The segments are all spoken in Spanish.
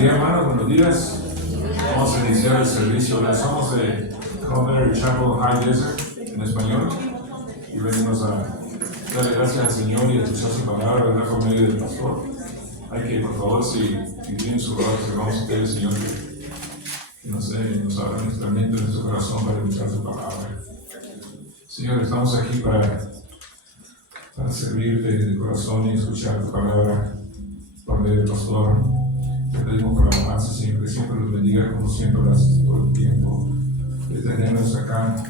día, hermanos, buenos días. Vamos a iniciar el servicio. Somos de Calvary Chapel High Desert en español y venimos a darle gracias al Señor y a escuchar su palabra, ¿verdad? Por medio del pastor. Hay que, por favor, si tienen su palabra, que vamos a pedir al Señor que nos abra nuestra mente, nuestro corazón para escuchar su palabra. Señor, estamos aquí para servirte de corazón y escuchar tu palabra por medio del pastor. Te pedimos por la alabanza, Señor, que siempre los bendiga como siempre lo haces todo el tiempo de tenernos acá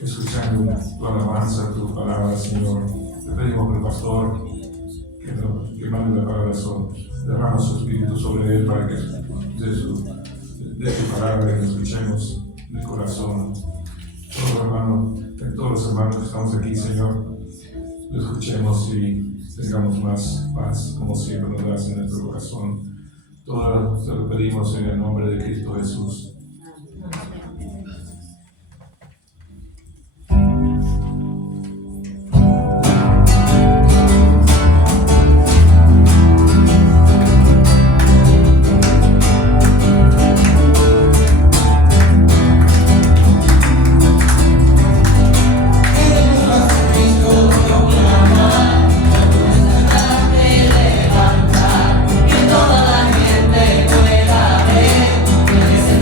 escuchando tu alabanza, tu palabra, Señor. Te pedimos por el pastor que mande la palabra, derrama su espíritu sobre él para que de tu palabra que escuchemos de corazón. Todos los hermanos que estamos aquí, Señor, lo escuchemos y tengamos más paz, como siempre nos das en nuestro corazón. Todo te lo pedimos en el nombre de Cristo Jesús. Toda la gente pueda ver que se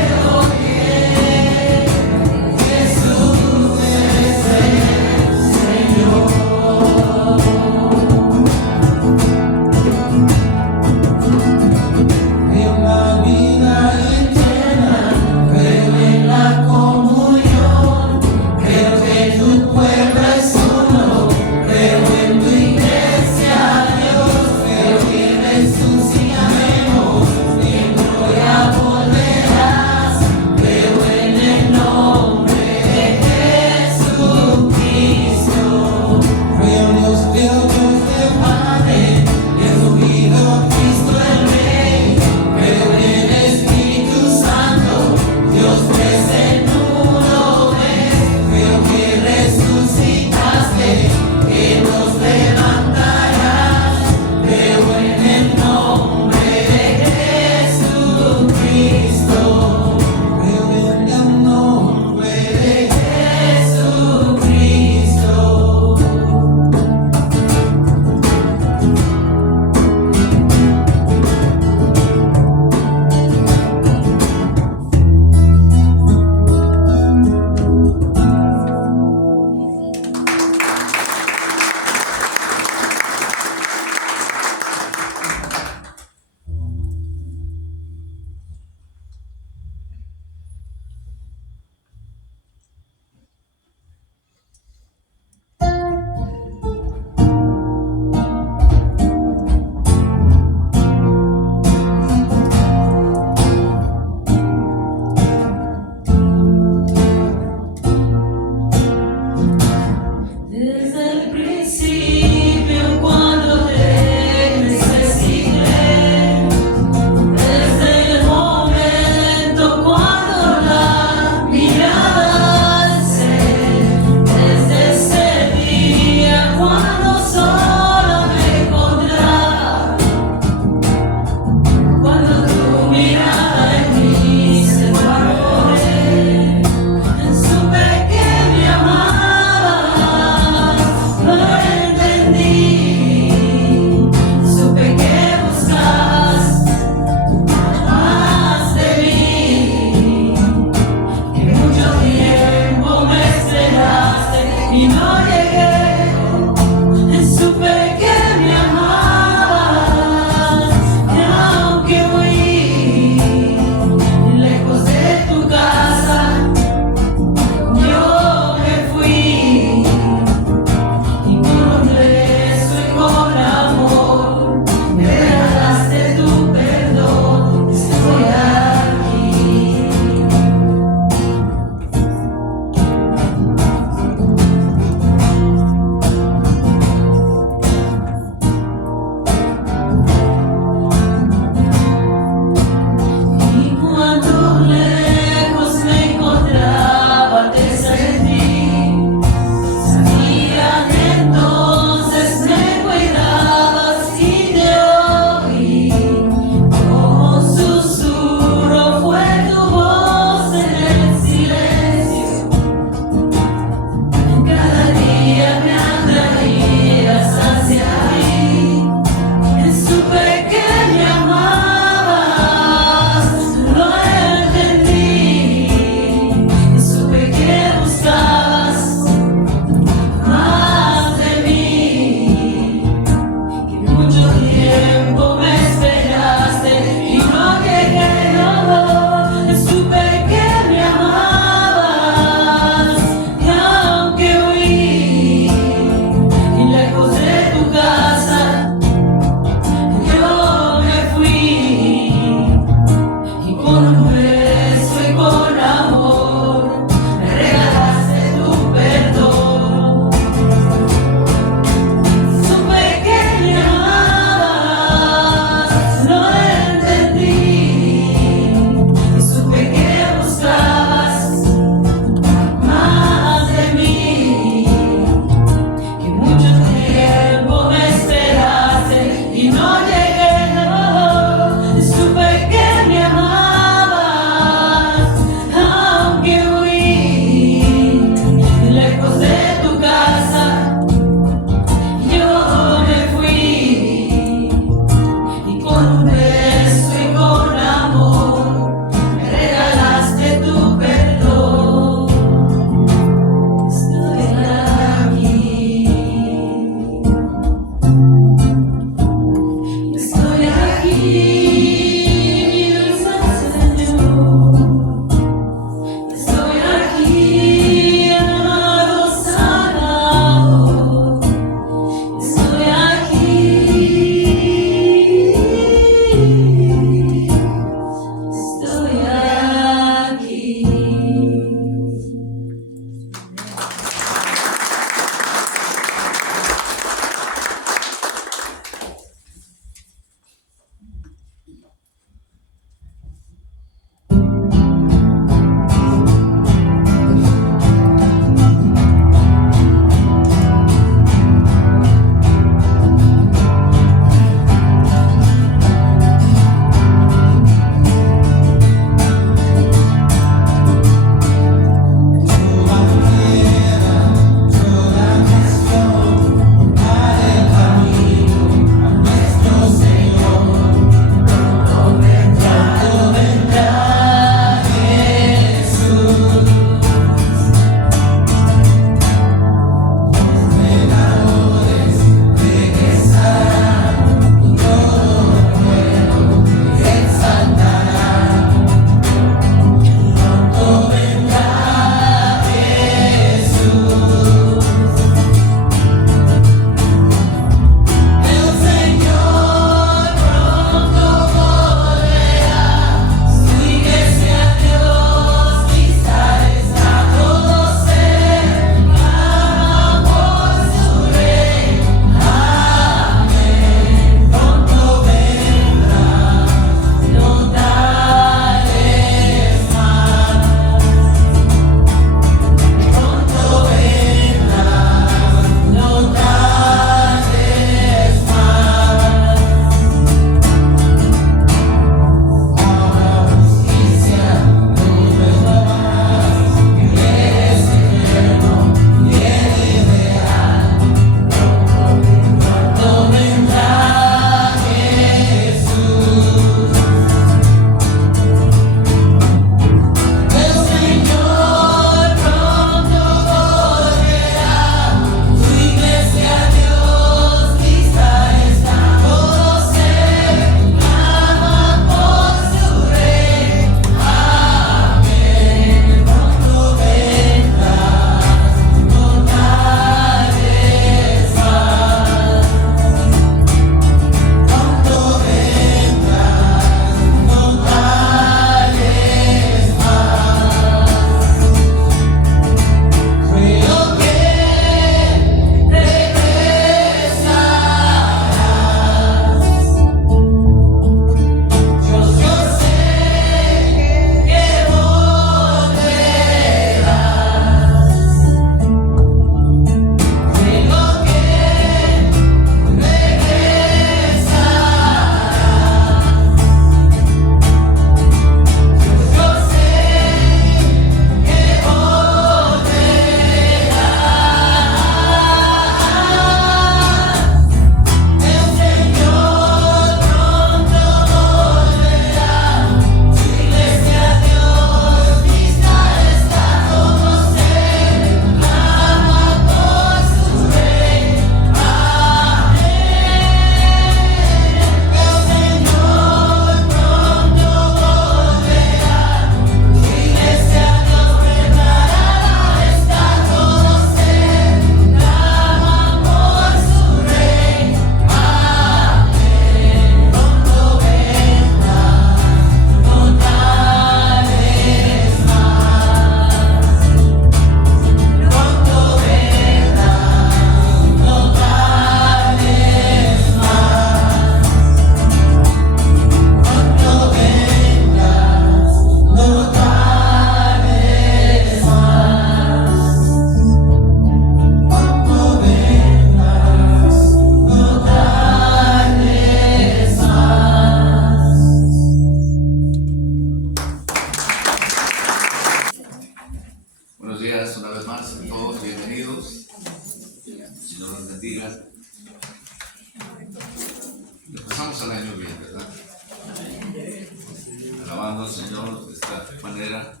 al Señor de esta manera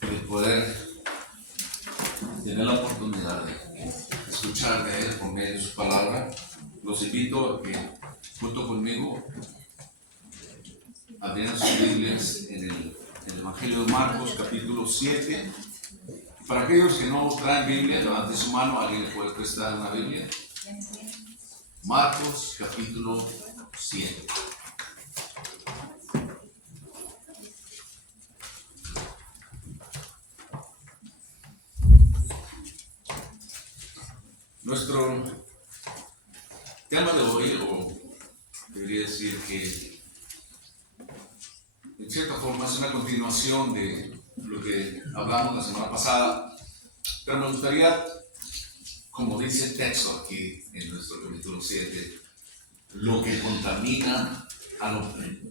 de poder tener la oportunidad de escuchar de Él por medio de su palabra. Los invito a que junto conmigo abrieran sus Biblias en el Evangelio de Marcos, capítulo 7. Para aquellos que no traen Biblia, levanten su mano, alguien le puede prestar una Biblia. Marcos, capítulo 7. Nuestro tema de hoy, o debería decir que en cierta forma es una continuación de lo que hablamos la semana pasada, pero me gustaría, como dice el texto aquí en nuestro capítulo 7, lo que contamina al hombre.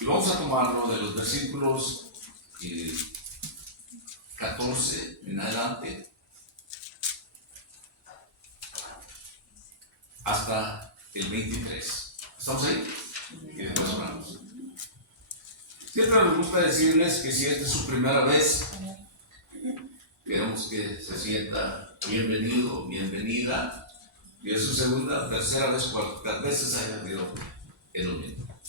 Y vamos a tomarlo de los versículos 14 en adelante hasta el 23. ¿Estamos ahí? Y después oramos. Siempre nos gusta decirles que si esta es su primera vez, queremos que se sienta bienvenido o bienvenida. Y es su segunda o tercera vez, cuantas veces haya habido en lo mismo.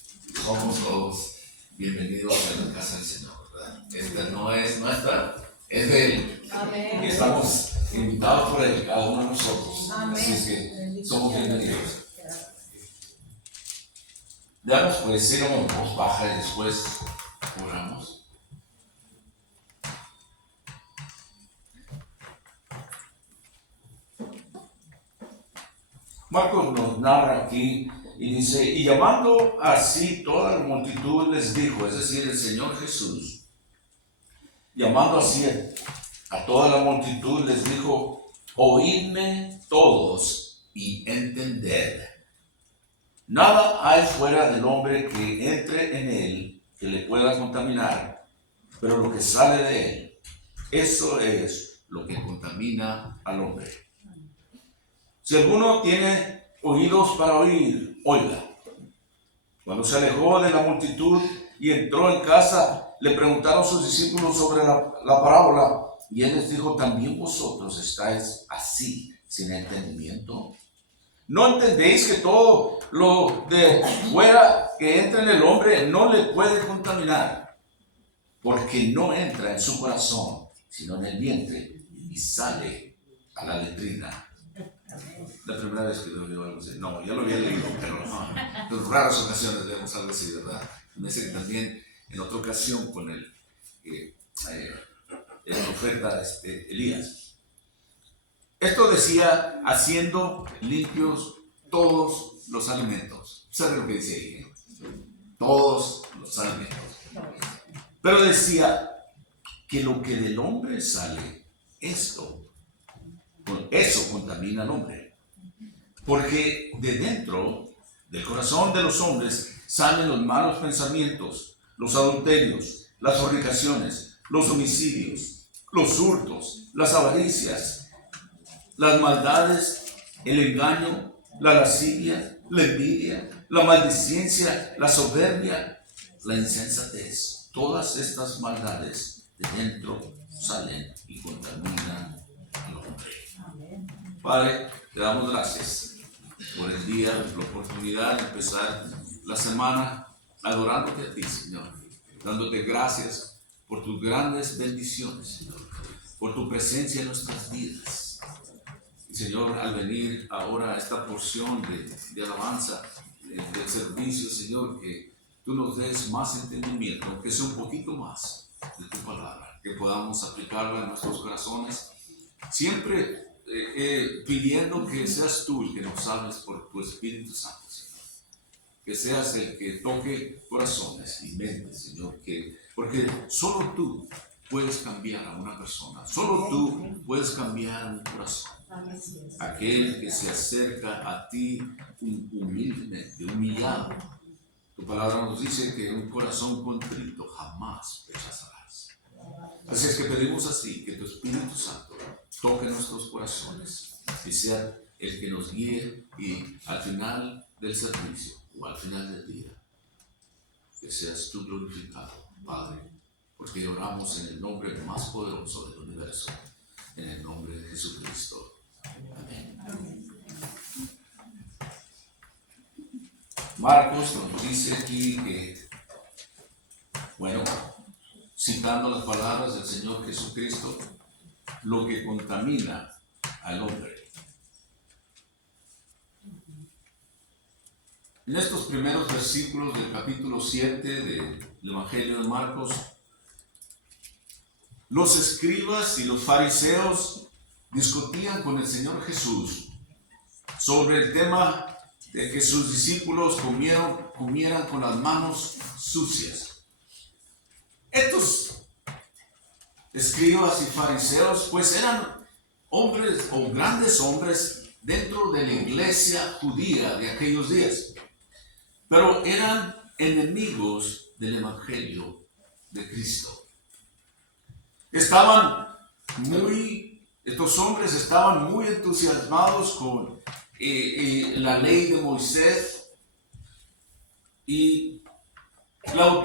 Somos todos bienvenidos a la casa del Señor, ¿verdad? Esta no es nuestra, es de Él. Amén. Y estamos invitados por Él, cada uno de nosotros. Amén. Así es que somos bienvenidos. Veamos, pues, sigamos en voz baja y después oramos. Marcos nos narra aquí y dice: y llamando así toda la multitud les dijo, es decir, el Señor Jesús, llamando así a toda la multitud les dijo: oídme todos y entended. Nada hay fuera del hombre que entre en él que le pueda contaminar, pero lo que sale de él, eso es lo que contamina al hombre. Si alguno tiene oídos para oír, oiga. Cuando se alejó de la multitud y entró en casa, le preguntaron sus discípulos sobre la parábola, y él les dijo: ¿también vosotros estáis así, sin entendimiento? ¿No entendéis que todo lo de fuera que entra en el hombre no le puede contaminar? Porque no entra en su corazón, sino en el vientre, y sale a la letrina. La primera vez que lo leo algo así, no, ya lo había leído, pero en raras ocasiones leemos algo así, ¿verdad? Me dice que también en otra ocasión con el profeta Elías. Esto decía: haciendo limpios todos los alimentos. ¿Sabe lo que dice ahí? Todos los alimentos. Pero decía que lo que del hombre sale, eso contamina al hombre. Porque de dentro del corazón de los hombres salen los malos pensamientos, los adulterios, las fornicaciones, los homicidios, los hurtos, las avaricias, las maldades, el engaño, la lascivia, la envidia, la maldicencia, la soberbia, la insensatez. Todas estas maldades de dentro salen y contaminan al hombre. Padre, te damos gracias por el día, la oportunidad de empezar la semana adorándote a ti, Señor, dándote gracias por tus grandes bendiciones, Señor, por tu presencia en nuestras vidas. Señor, al venir ahora a esta porción de alabanza, del servicio, Señor, que tú nos des más entendimiento, que sea un poquito más de tu palabra, que podamos aplicarla en nuestros corazones, siempre pidiendo que seas tú el que nos hables por tu Espíritu Santo, Señor. Que seas el que toque corazones y mentes, Señor, porque solo tú puedes cambiar a una persona, solo tú puedes cambiar un corazón. Aquel que se acerca a ti humildemente, humillado. Tu palabra nos dice que un corazón contrito jamás rechazarás. Así es que pedimos así, que tu Espíritu Santo toque nuestros corazones y sea el que nos guíe, y al final del servicio o al final del día, que seas tú glorificado, Padre, porque oramos en el nombre más poderoso del universo, en el nombre de Jesucristo. Amén. Marcos nos dice aquí que, bueno, citando las palabras del Señor Jesucristo, lo que contamina al hombre. En estos primeros versículos del capítulo 7 del Evangelio de Marcos, los escribas y los fariseos discutían con el Señor Jesús sobre el tema de que sus discípulos comieran con las manos sucias. Estos escribas y fariseos pues eran hombres o grandes hombres dentro de la iglesia judía de aquellos días, pero eran enemigos del Evangelio de Cristo. Estos hombres estaban muy entusiasmados con la ley de Moisés y la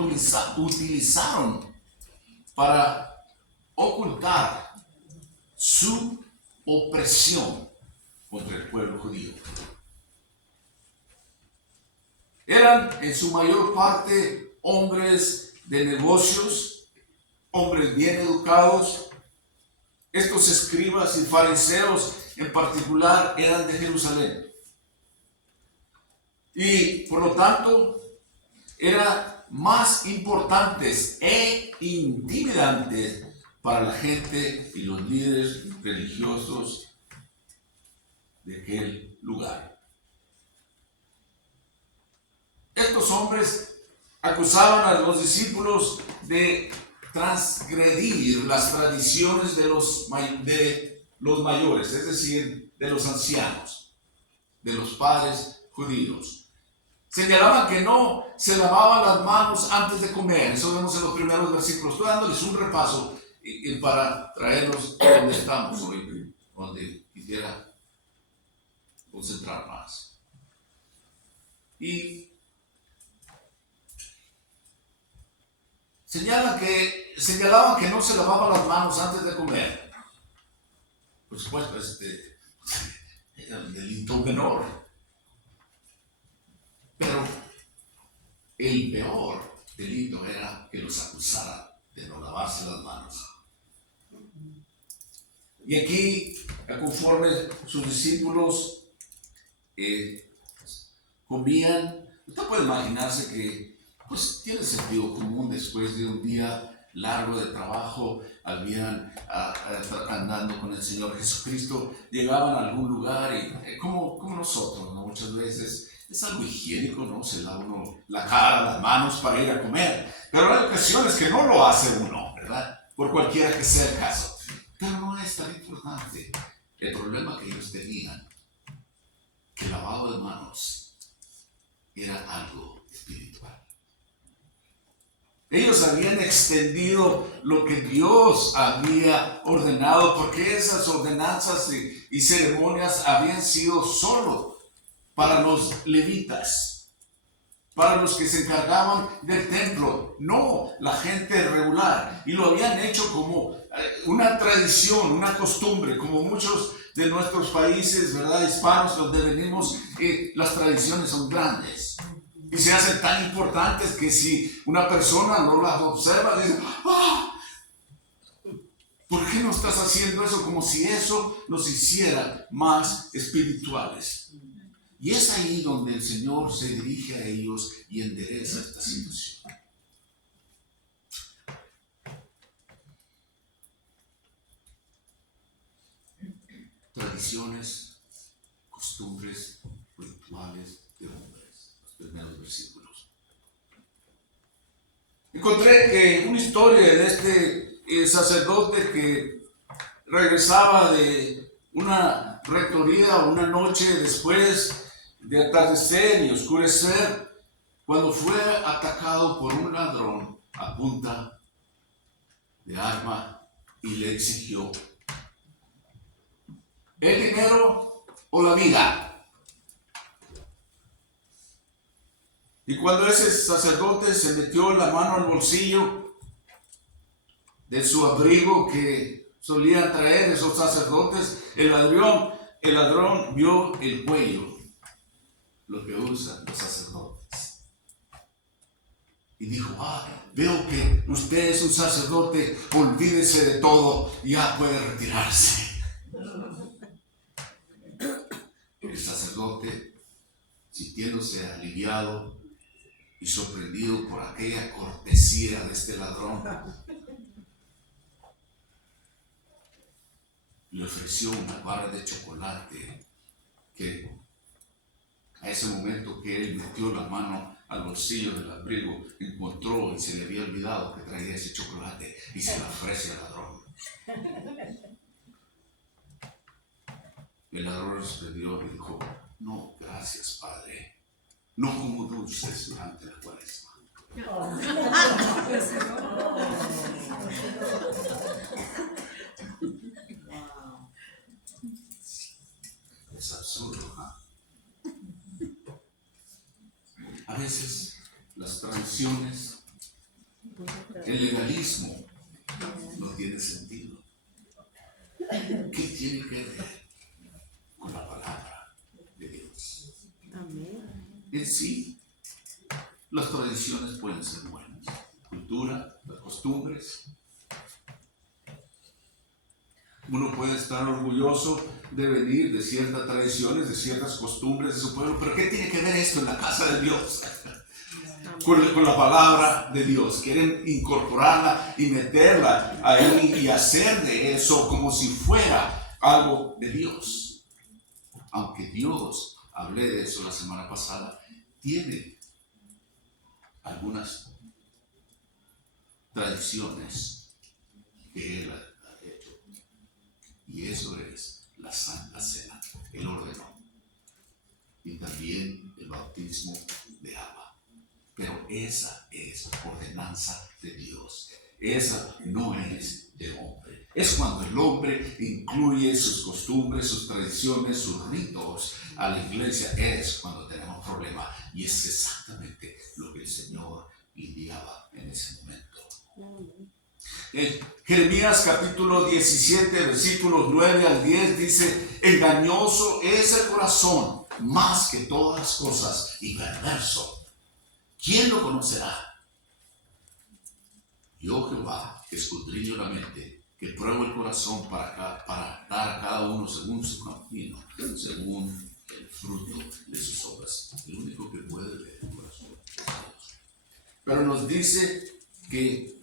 utilizaron para ocultar su opresión contra el pueblo judío. Eran en su mayor parte hombres de negocios, hombres bien educados. Estos escribas y fariseos en particular eran de Jerusalén. Y por lo tanto eran más importantes e intimidantes para la gente y los líderes religiosos de aquel lugar. Estos hombres acusaban a los discípulos de transgredir las tradiciones de los mayores, es decir, de los ancianos, de los padres judíos. Señalaban que no se lavaban las manos antes de comer. Eso vemos en los primeros versículos. Estoy dándoles un repaso para traerlos donde estamos hoy, donde quisiera concentrar más. Y señalaban que no se lavaban las manos antes de comer. Por supuesto, era el delito menor. Pero el peor delito era que los acusaran de no lavarse las manos. Y aquí, conforme sus discípulos comían, usted puede imaginarse que pues tiene sentido común después de un día largo de trabajo, habían andando con el Señor Jesucristo, llegaban a algún lugar y como nosotros, ¿no? Muchas veces es algo higiénico, ¿no? Se lava uno la cara, las manos para ir a comer, pero hay ocasiones que no lo hace uno, ¿verdad? Por cualquiera que sea el caso. Pero no es tan importante. El problema que ellos tenían, que el lavado de manos era algo espiritual. Ellos habían extendido lo que Dios había ordenado, porque esas ordenanzas y ceremonias habían sido solo para los levitas, para los que se encargaban del templo, no la gente regular. Y lo habían hecho como una tradición, una costumbre, como muchos de nuestros países, ¿verdad?, hispanos, donde venimos, las tradiciones son grandes. Y se hacen tan importantes que si una persona no las observa, dice, ¡ah! ¿Por qué no estás haciendo eso? Como si eso nos hiciera más espirituales. Y es ahí donde el Señor se dirige a ellos y endereza esta situación. Tradiciones, costumbres, rituales de hombres. Los primeros versículos. Encontré una historia de este sacerdote que regresaba de una rectoría una noche después de atardecer y oscurecer, cuando fue atacado por un ladrón a punta de arma y le exigió el dinero o la vida. Y cuando ese sacerdote se metió la mano al bolsillo de su abrigo que solían traer esos sacerdotes, el ladrón vio el cuello, lo que usan los sacerdotes. Y dijo, veo que usted es un sacerdote, olvídese de todo, ya puede retirarse. El sacerdote, sintiéndose aliviado y sorprendido por aquella cortesía de este ladrón, le ofreció una barra de chocolate que a ese momento que él metió la mano al bolsillo del abrigo, encontró y se le había olvidado que traía ese chocolate y se lo ofrece al ladrón. El ladrón respondió y dijo, no, gracias, padre. No como dulces durante la Cuaresma. Es absurdo, ¿eh? A veces las tradiciones, el legalismo no tiene sentido. ¿Qué tiene que ver con la palabra de Dios? En sí, las tradiciones pueden ser buenas. Cultura, las costumbres. Uno puede estar orgulloso de venir de ciertas tradiciones, de ciertas costumbres de su pueblo, pero ¿qué tiene que ver esto en la casa de Dios? Con la palabra de Dios. Quieren incorporarla y meterla ahí y hacer de eso como si fuera algo de Dios. Aunque Dios, hablé de eso la semana pasada, tiene algunas tradiciones que Él ha hecho. Y eso es la Santa Cena. Él ordenó. Y también el bautismo de agua. Pero esa es ordenanza de Dios. Esa no es de hombre. Es cuando el hombre incluye sus costumbres, sus tradiciones, sus ritos a la iglesia. Es cuando tenemos problema. Y es exactamente lo que el Señor lidiaba en ese momento. En Jeremías capítulo 17, versículos 9 al 10 dice, engañoso es el corazón más que todas las cosas y perverso. ¿Quién lo conocerá? Yo, Jehová, que escudriño la mente, que pruebo el corazón para dar a cada uno según su camino, según el fruto de sus obras. El único que puede ver el corazón. Pero nos dice que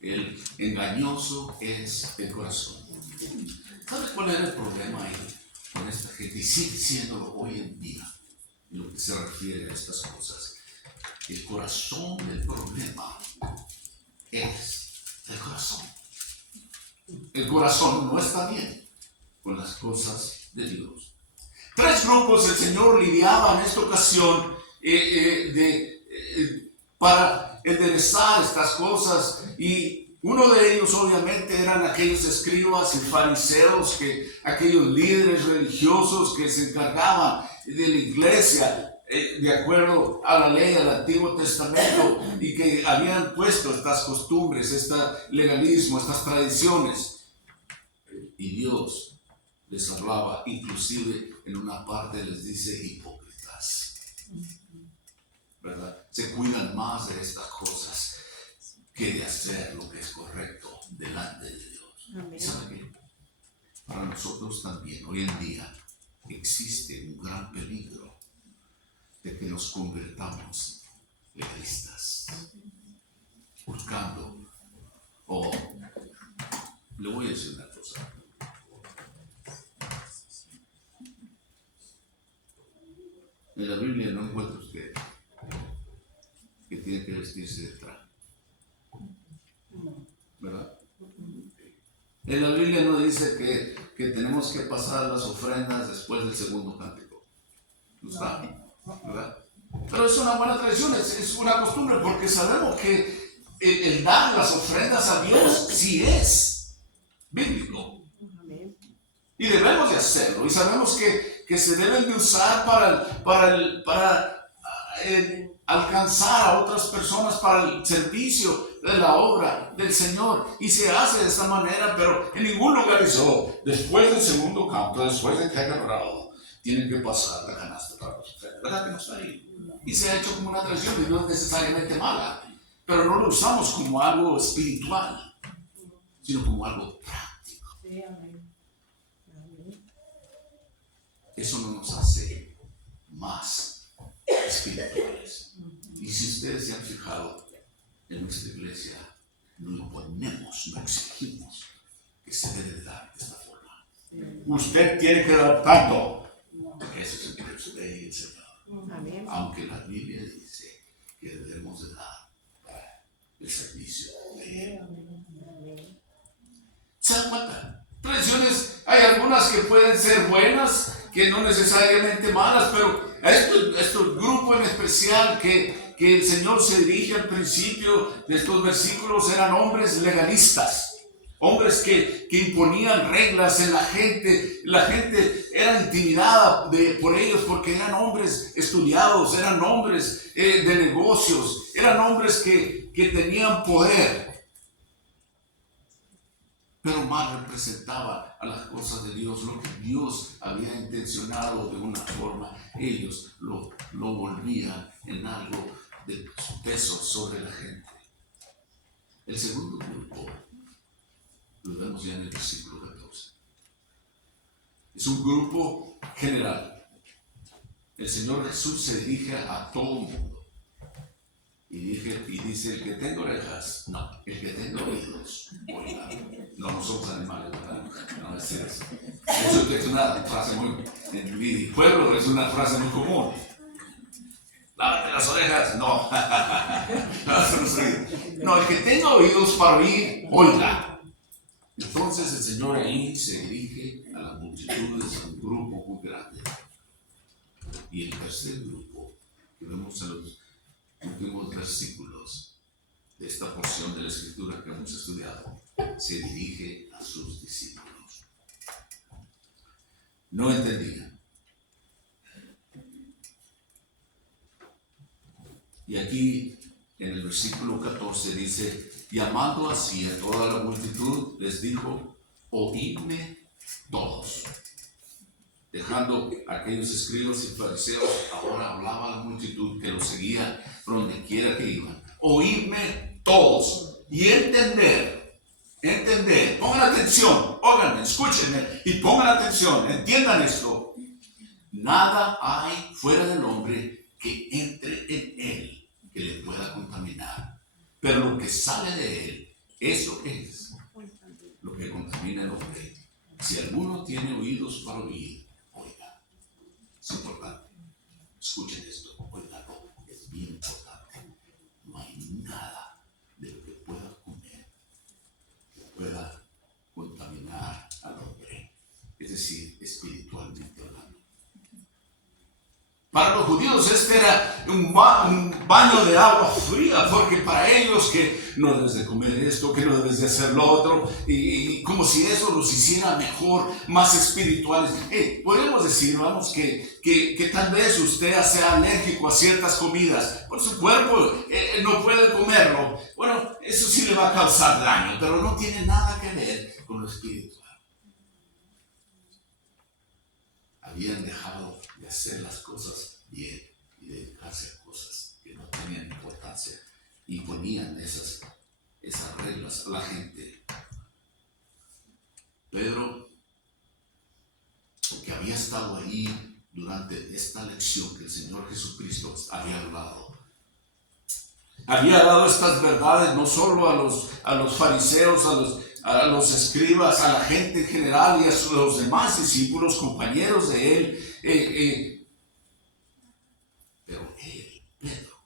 el engañoso es el corazón. ¿Sabe cuál era el problema ahí con esta gente? Y sigue siéndolo hoy en día, en lo que se refiere a estas cosas. El corazón del problema es el corazón. El corazón no está bien con las cosas de Dios. 3 grupos el Señor lidiaba en esta ocasión para enderezar estas cosas, y uno de ellos obviamente eran aquellos escribas y fariseos, aquellos líderes religiosos que se encargaban de la iglesia de acuerdo a la ley del Antiguo Testamento y que habían puesto estas costumbres, este legalismo, estas tradiciones. Y Dios les hablaba, inclusive en una parte les dice hipócritas, ¿verdad? Se cuidan más de estas cosas que de hacer lo que es correcto delante de Dios. ¿Sabe qué? Para nosotros también, hoy en día, existe un gran peligro de que nos convertamos legalistas, buscando, le voy a decir una cosa. En la Biblia no encuentra usted que tiene que vestirse de traje, ¿verdad? En la Biblia no dice que tenemos que pasar las ofrendas después del segundo cántico. No está, ¿verdad? Pero es una buena tradición, es una costumbre, porque sabemos que el dar las ofrendas a Dios sí es bíblico. Y debemos de hacerlo. Y sabemos que se deben de usar para alcanzar a otras personas para el servicio de la obra del Señor. Y se hace de esta manera, pero en ningún lugar dice, después del segundo canto, después de que hayan orado, tienen que pasar la canasta para los ofrendas. ¿Verdad que no está ahí? Y se ha hecho como una tradición, y no es necesariamente mala, pero no lo usamos como algo espiritual, sino como algo práctico. Eso no nos hace más espirituales. Y si ustedes se han fijado, en nuestra iglesia no imponemos, no exigimos que se debe dar de esta forma. Usted tiene que dar tanto. Eso es entre usted y el Señor. Aunque la Biblia dice que debemos de dar el servicio de Él. ¿Se dan cuenta? Tradiciones, hay algunas que pueden ser buenas, que no necesariamente malas, pero estos grupos en especial que el Señor se dirige al principio de estos versículos eran hombres legalistas, hombres que imponían reglas en la gente. La gente era intimidada por ellos porque eran hombres estudiados, eran hombres de negocios, eran hombres que tenían poder. Pero más representaba a las cosas de Dios, lo que Dios había intencionado de una forma. Ellos lo volvían en algo de peso sobre la gente. El segundo grupo lo vemos ya en el versículo 14. Es un grupo general. El Señor Jesús se dirige a todo el mundo. Y dice, el que tenga orejas, no, el que tenga oídos, oiga. No somos animales, ¿verdad? No es eso. Eso es una frase en mi pueblo es una frase muy común. Lávate las orejas, no. No, el que tenga oídos para oír, oiga. Entonces el Señor ahí se dirige a las multitudes, a un grupo muy grande. Y el tercer grupo, que vemos en los últimos versículos de esta porción de la Escritura que hemos estudiado, se dirige a sus discípulos. No entendían. Y aquí en el versículo 14 dice, llamando así a toda la multitud, les dijo, oídme todos. Dejando a aquellos escribas y fariseos, ahora hablaba a la multitud que los seguía por donde quiera que iban. Oídme todos y entender, pongan atención, óiganme, escúchenme y pongan atención, entiendan esto. Nada hay fuera del hombre que entre en él, que le pueda contaminar. Pero lo que sale de él, eso es lo que contamina el hombre. Si alguno tiene oídos para oír, oiga. Es importante. Escuchen esto, oiganlo, es bien importante. No hay nada de lo que pueda comer que pueda contaminar al hombre, es decir, espiritualmente hablando. Para los judíos este era un baño de agua fría, porque para ellos que no debes de comer esto, que no debes de hacer lo otro, y como si eso los hiciera mejor, más espirituales. Podemos decir, vamos, que tal vez usted sea alérgico a ciertas comidas, por su cuerpo no puede comerlo. Bueno, eso sí le va a causar daño, pero no tiene nada que ver con lo espiritual. Habían dejado de hacer las cosas bien y dedicarse a cosas que no tenían importancia y ponían esas reglas a la gente. Pedro, que había estado ahí durante esta lección que el Señor Jesucristo había dado estas verdades no solo a los fariseos, a los escribas, a la gente en general y a los demás discípulos, compañeros de él. Pero él, Pedro,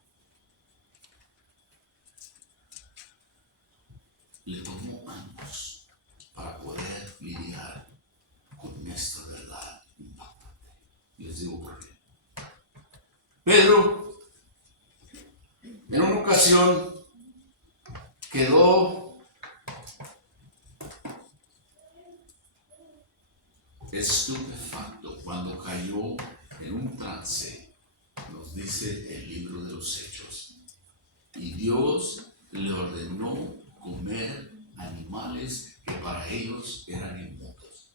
le tomó años para poder lidiar con esta verdad impactante. Les digo por qué. Pedro, en una ocasión, quedó estupefacto cuando cayó en un trance, nos nos dice el libro de los Hechos. Y Dios le ordenó comer animales que para ellos eran inmundos.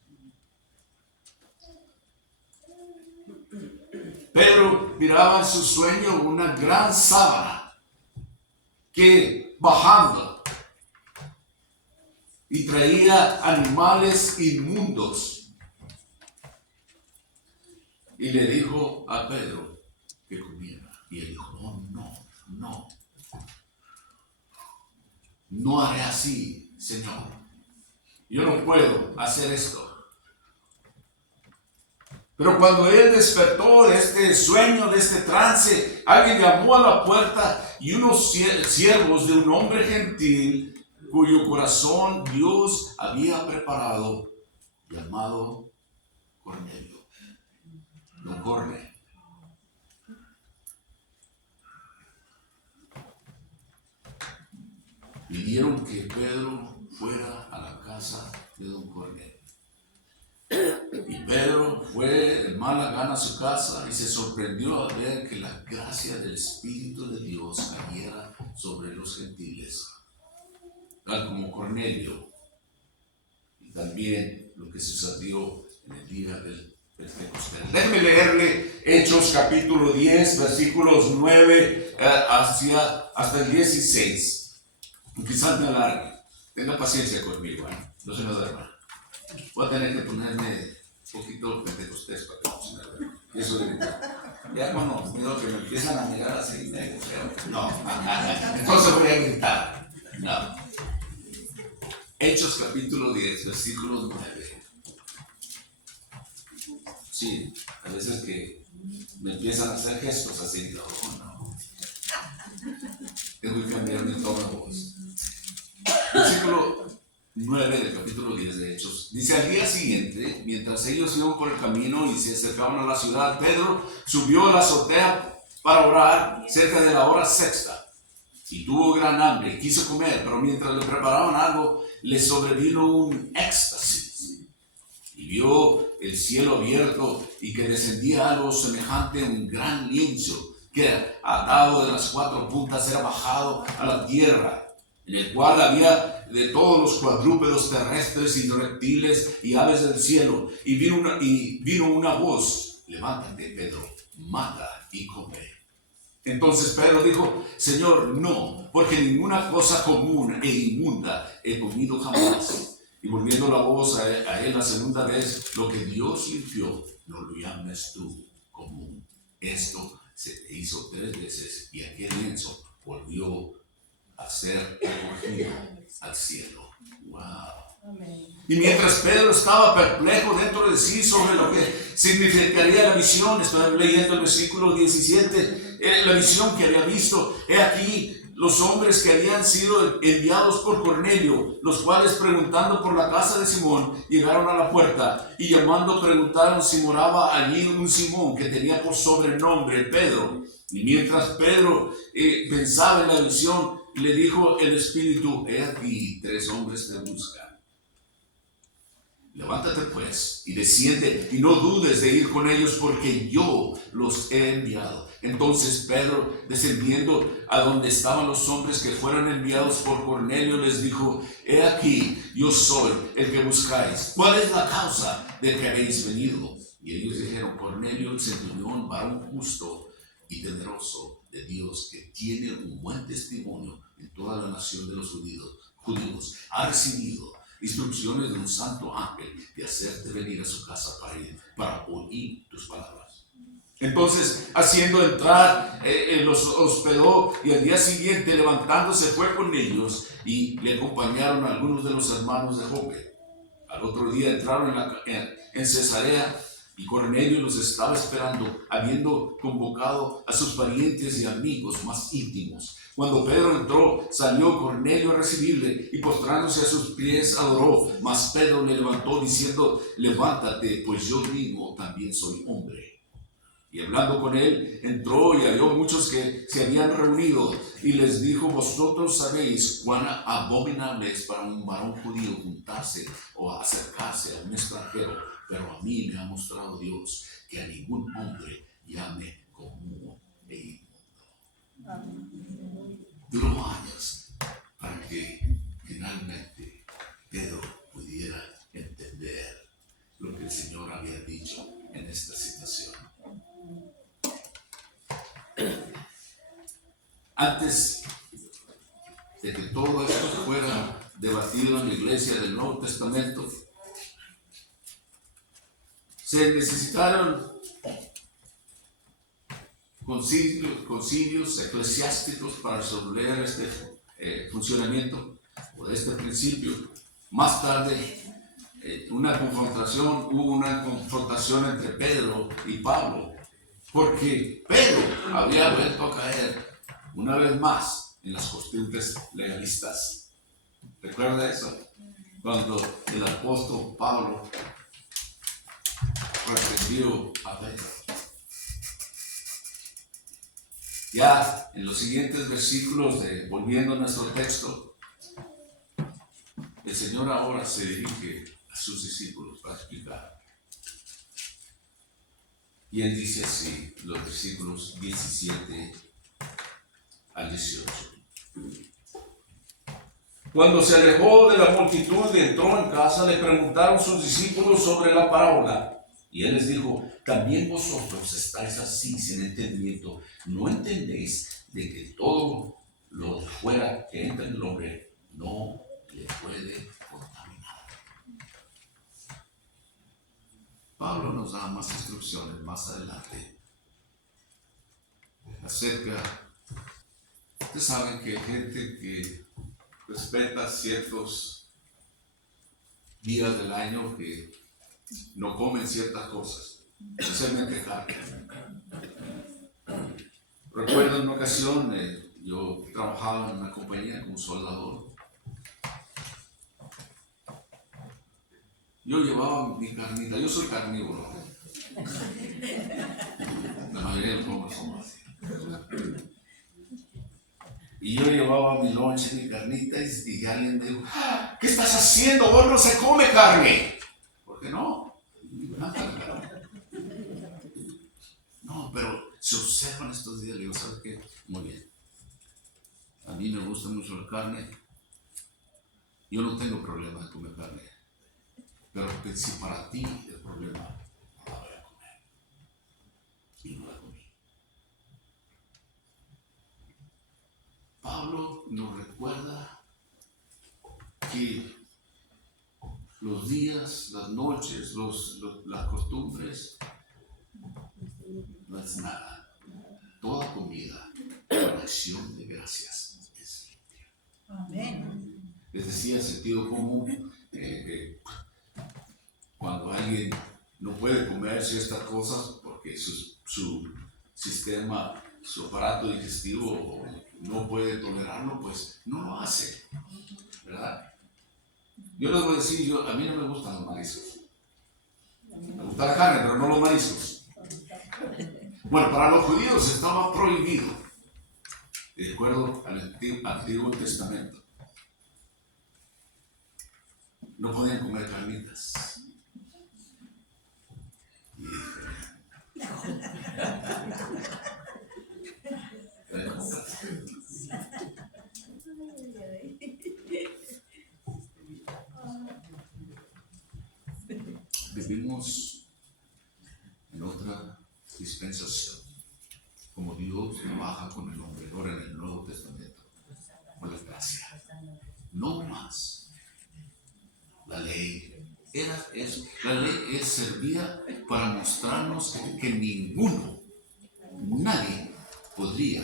Pedro miraba en su sueño una gran sábana que bajando y traía animales inmundos. Y le dijo a Pedro que comiera. Y él dijo, no haré así, Señor. Yo no puedo hacer esto. Pero cuando él despertó de este sueño, de este trance, alguien llamó a la puerta y unos siervos de un hombre gentil cuyo corazón Dios había preparado, llamado Cornelio. Don Cornelio. Pidieron que Pedro fuera a la casa de don Cornelio. Y Pedro fue de mala gana a su casa y se sorprendió al ver que la gracia del Espíritu de Dios cayera sobre los gentiles, tal como Cornelio. Y también lo que sucedió en el día del Pentecostés. Déjenme leerle Hechos capítulo 10, versículos 9 hasta el 16. Quizás me alargue. Tenga paciencia conmigo, no se me duerma. Voy a tener que ponerme un poquito Pentecostés para que no se me duerma. Eso de ya cuando que me empiezan a mirar así, no, entonces voy a gritar. No. Hechos capítulo 10, versículo 9. Sí, a veces que me empiezan a hacer gestos así, no. Tengo que cambiar mi tono de voz. Versículo 9 del capítulo 10 de Hechos. Dice, al día siguiente, mientras ellos iban por el camino y se acercaban a la ciudad, Pedro subió a la azotea para orar cerca de la hora sexta. Y tuvo gran hambre, quiso comer, pero mientras le preparaban algo, le sobrevino un éxtasis. Y vio el cielo abierto y que descendía algo semejante a un gran lienzo que atado de las cuatro puntas era bajado a la tierra, en el cual había de todos los cuadrúpedos terrestres y reptiles y aves del cielo. Y vino una voz, levántate, Pedro, mata y come. Entonces Pedro dijo, Señor, no, porque ninguna cosa común e inmunda he comido jamás. Y volviendo la voz a él la segunda vez, lo que Dios limpió, no lo llames tú común. Esto se hizo 3 veces y aquel lienzo volvió a ser recogido al cielo. Wow. Amén. Y mientras Pedro estaba perplejo dentro de sí sobre lo que significaría la visión, estoy leyendo el versículo 17, la visión que había visto. He aquí los hombres que habían sido enviados por Cornelio, los cuales preguntando por la casa de Simón, llegaron a la puerta y llamando preguntaron si moraba allí un Simón que tenía por sobrenombre Pedro. Y mientras Pedro pensaba en la visión, le dijo el Espíritu, he aquí 3 hombres te buscan. Levántate pues y desciende y no dudes de ir con ellos porque yo los he enviado. Entonces Pedro, descendiendo a donde estaban los hombres que fueron enviados por Cornelio, les dijo, he aquí, yo soy el que buscáis. ¿Cuál es la causa de que habéis venido? Y ellos dijeron, Cornelio, el centurión, varón justo y temeroso de Dios, que tiene un buen testimonio en toda la nación de los judíos, ha recibido instrucciones de un santo ángel de hacerte venir a su casa para oír tus palabras. Entonces, haciendo entrar, los hospedó y al día siguiente levantándose fue con ellos y le acompañaron algunos de los hermanos de Jope. Al otro día entraron en Cesarea y Cornelio los estaba esperando, habiendo convocado a sus parientes y amigos más íntimos. Cuando Pedro entró, salió Cornelio a recibirle y postrándose a sus pies adoró. Mas Pedro le levantó diciendo, levántate, pues yo mismo también soy hombre. Y hablando con él, entró y halló muchos que se habían reunido y les dijo, vosotros sabéis cuán abominable es para un varón judío juntarse o acercarse a un extranjero, pero a mí me ha mostrado Dios que a ningún hombre llame común e inmundo. Duró años para que finalmente Pedro pudiera entender lo que el Señor había dicho en esta situación. Antes de que todo esto fuera debatido en la iglesia del Nuevo Testamento, se necesitaron concilios eclesiásticos para resolver este funcionamiento o de este principio. Más tarde, hubo una confrontación entre Pedro y Pablo, porque Pedro había vuelto a caer una vez más en las costumbres legalistas. ¿Recuerda eso? Cuando el apóstol Pablo reprendió a Pedro. Ya en los siguientes versículos, volviendo a nuestro texto, el Señor ahora se dirige a sus discípulos para explicar. Y Él dice así, los versículos 17 al 18. Cuando se alejó de la multitud y entró en casa, le preguntaron sus discípulos sobre la parábola. Y Él les dijo: también vosotros estáis así sin entendimiento. ¿No entendéis de que todo lo de fuera que entra en el hombre no le puede contaminar? Pablo nos da más instrucciones más adelante acerca. Ustedes saben que hay gente que respeta ciertos días del año que no comen ciertas cosas, especialmente carne. Recuerdo en una ocasión, yo trabajaba en una compañía como soldador. Yo llevaba mi carnita, yo soy carnívoro. La mayoría de los hombres son así. Y yo llevaba mi lonche, mi carnita, y alguien me dijo: ¿qué estás haciendo? Vos no se come carne. ¿Por qué no? No, pero se observan estos días. Le digo: ¿sabes qué? Muy bien. A mí me gusta mucho la carne. Yo no tengo problema de comer carne. Pero si para ti el problema, no la voy a comer. Y no la comí. Pablo nos recuerda que los días, las noches, las costumbres no es nada. Toda comida con acción de gracias es limpia. Amén. Les decía, en sentido común, cuando alguien no puede comer ciertas cosas porque su sistema, su aparato digestivo no puede tolerarlo, pues no lo hace, ¿verdad? Yo les voy a decir, a mí no me gustan los mariscos. Me gusta la carne, pero no los mariscos. Bueno, para los judíos estaba prohibido, de acuerdo al Antiguo Testamento. No podían comer carnitas. Vivimos en otra dispensación, como Dios trabaja con el hombre ahora en el Nuevo Testamento, con la gracia. No más. La ley era eso. La ley servía para mostrarnos que nadie podría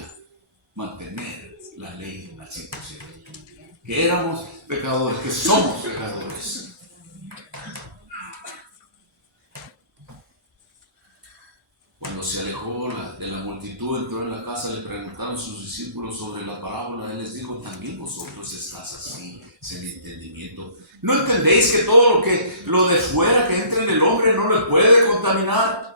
mantener la ley al 100%. Que éramos pecadores, que somos pecadores. Cuando se alejó de la multitud, entró en la casa, le preguntaron sus discípulos sobre la parábola. Él les dijo: también vosotros estás así, sin entendimiento. ¿No entendéis que todo lo de fuera que entra en el hombre no le puede contaminar?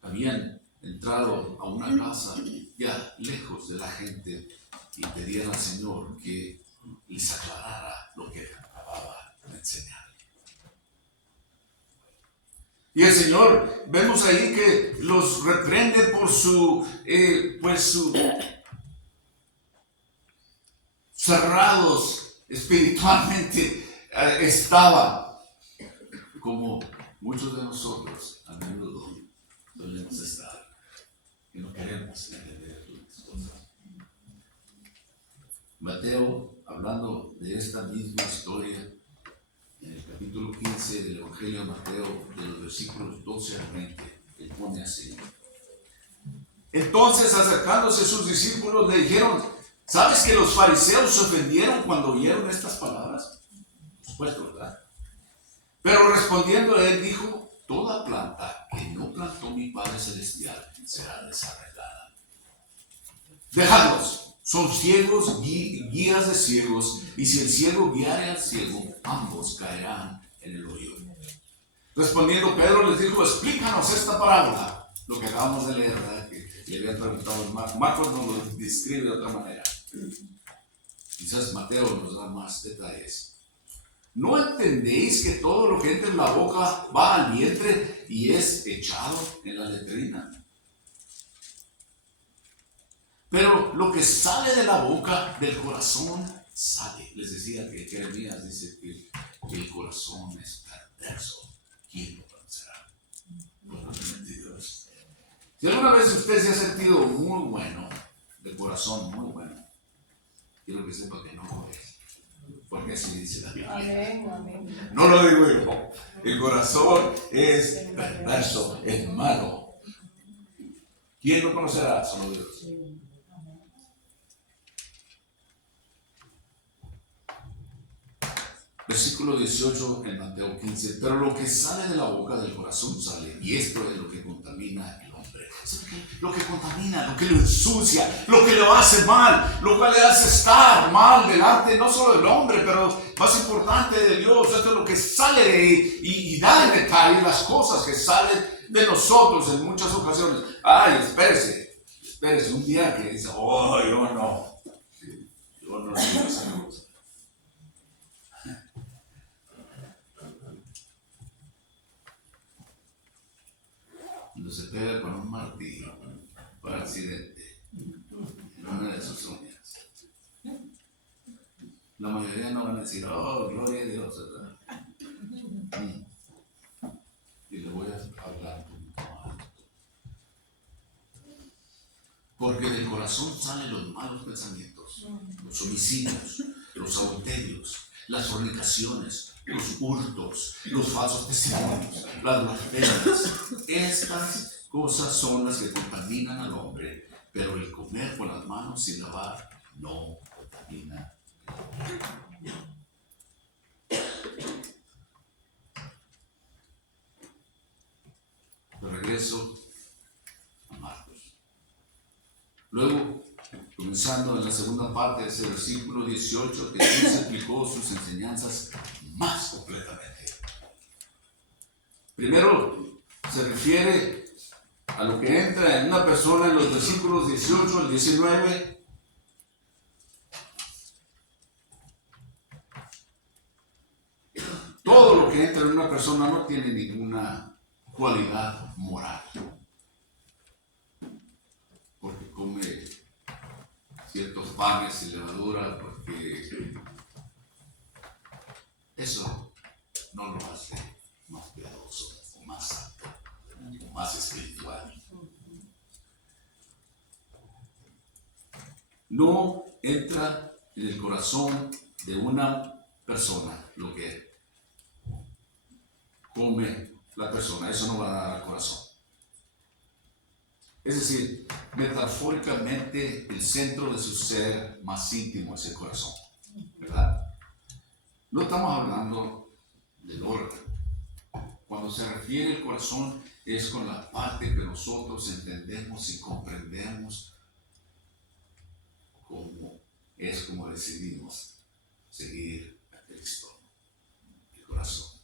Habían entrado a una casa ya lejos de la gente y pedían al Señor que les aclarara lo que acababa de enseñar. Y el Señor, vemos ahí que los reprende por su cerrados espiritualmente estaban, como muchos de nosotros a menudo solemos estar, y no queremos entender las cosas. Mateo, hablando de esta misma historia, en el capítulo 15 del Evangelio de Mateo, de los versículos 12 al 20, él pone así: entonces, acercándose sus discípulos, le dijeron: ¿sabes que los fariseos se ofendieron cuando oyeron estas palabras? Por supuesto, ¿verdad? Pero respondiendo él dijo: toda planta que no plantó mi Padre Celestial será desarraigada. Dejadlos, son ciegos, guías de ciegos, y si el ciego guiare al ciego, ambos caerán en el hoyo. Respondiendo Pedro les dijo: explícanos esta parábola. Lo que acabamos de leer, ¿verdad? Que le había preguntado a Marcos nos lo describe de otra manera. Quizás Mateo nos da más detalles. ¿No entendéis que todo lo que entra en la boca va al vientre y es echado en la letrina? Pero lo que sale de la boca, del corazón, sale. Les decía que Jeremías dice que el corazón es perverso. ¿Quién lo conocerá? Probablemente Dios. Si alguna vez usted se ha sentido muy bueno, de corazón muy bueno, quiero que sepa que no lo es, porque así dice la Biblia. Amén, amén. No lo digo yo. El corazón es perverso, es malo. ¿Quién lo conocerá? Solo Dios. Versículo 18 en Mateo 15. Pero lo que sale de la boca del corazón sale, y esto es lo que contamina el hombre. Lo que contamina, lo que lo ensucia, lo que lo hace mal, lo cual le hace estar mal delante no solo del hombre, pero más importante de Dios. Esto es lo que sale de ahí, y da en detalle las cosas que salen de nosotros en muchas ocasiones. Ay, espérese, un día que dice: oh, yo no digo esa cosa. Cuando se pega con un martillo por accidente en una de sus uñas, la mayoría no van a decir: oh, gloria a Dios, ¿verdad? Y le voy a hablar un poquito más. Porque del corazón salen los malos pensamientos, los homicidios, los adulterios, las fornicaciones, los hurtos, los falsos testimonios, las blasfemias. Estas cosas son las que contaminan al hombre, pero el comer con las manos sin lavar no contamina al hombre. De regreso a Marcos. Luego, comenzando en la segunda parte de ese versículo 18, Jesús explicó sus enseñanzas más completamente. Primero, se refiere a lo que entra en una persona en los versículos 18 al 19. Todo lo que entra en una persona no tiene ninguna cualidad moral, porque come ciertos panes y levadura, porque eso no lo hace más piadoso, o más santo, o más espiritual. No entra en el corazón de una persona lo que come la persona, eso no va a dar al corazón. Es decir, metafóricamente el centro de su ser más íntimo es el corazón, ¿verdad? No estamos hablando del órgano. Cuando se refiere al corazón es con la parte que nosotros entendemos y comprendemos cómo es como decidimos seguir a Cristo. El corazón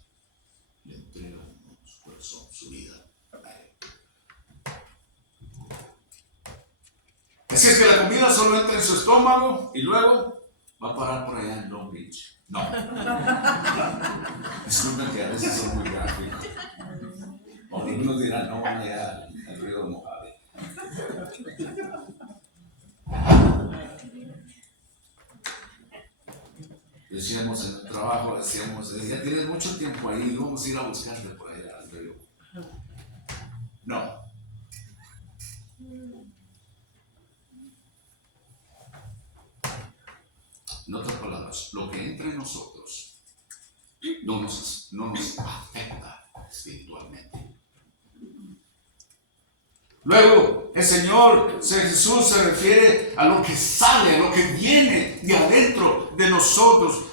le entrega su corazón, su vida a Él. Así es que la comida solo entra en su estómago y luego va a parar por allá en Long Beach. No. Disculpen que a veces son muy gráficos. O algunos dirán, no van allá al río de Mojave. Decíamos en el trabajo, ya tienes mucho tiempo ahí, vamos a ir a buscarte por allá al río. No. En otras palabras, lo que entra en nosotros no nos afecta espiritualmente. Luego, el Señor Jesús se refiere a lo que sale, a lo que viene de adentro de nosotros,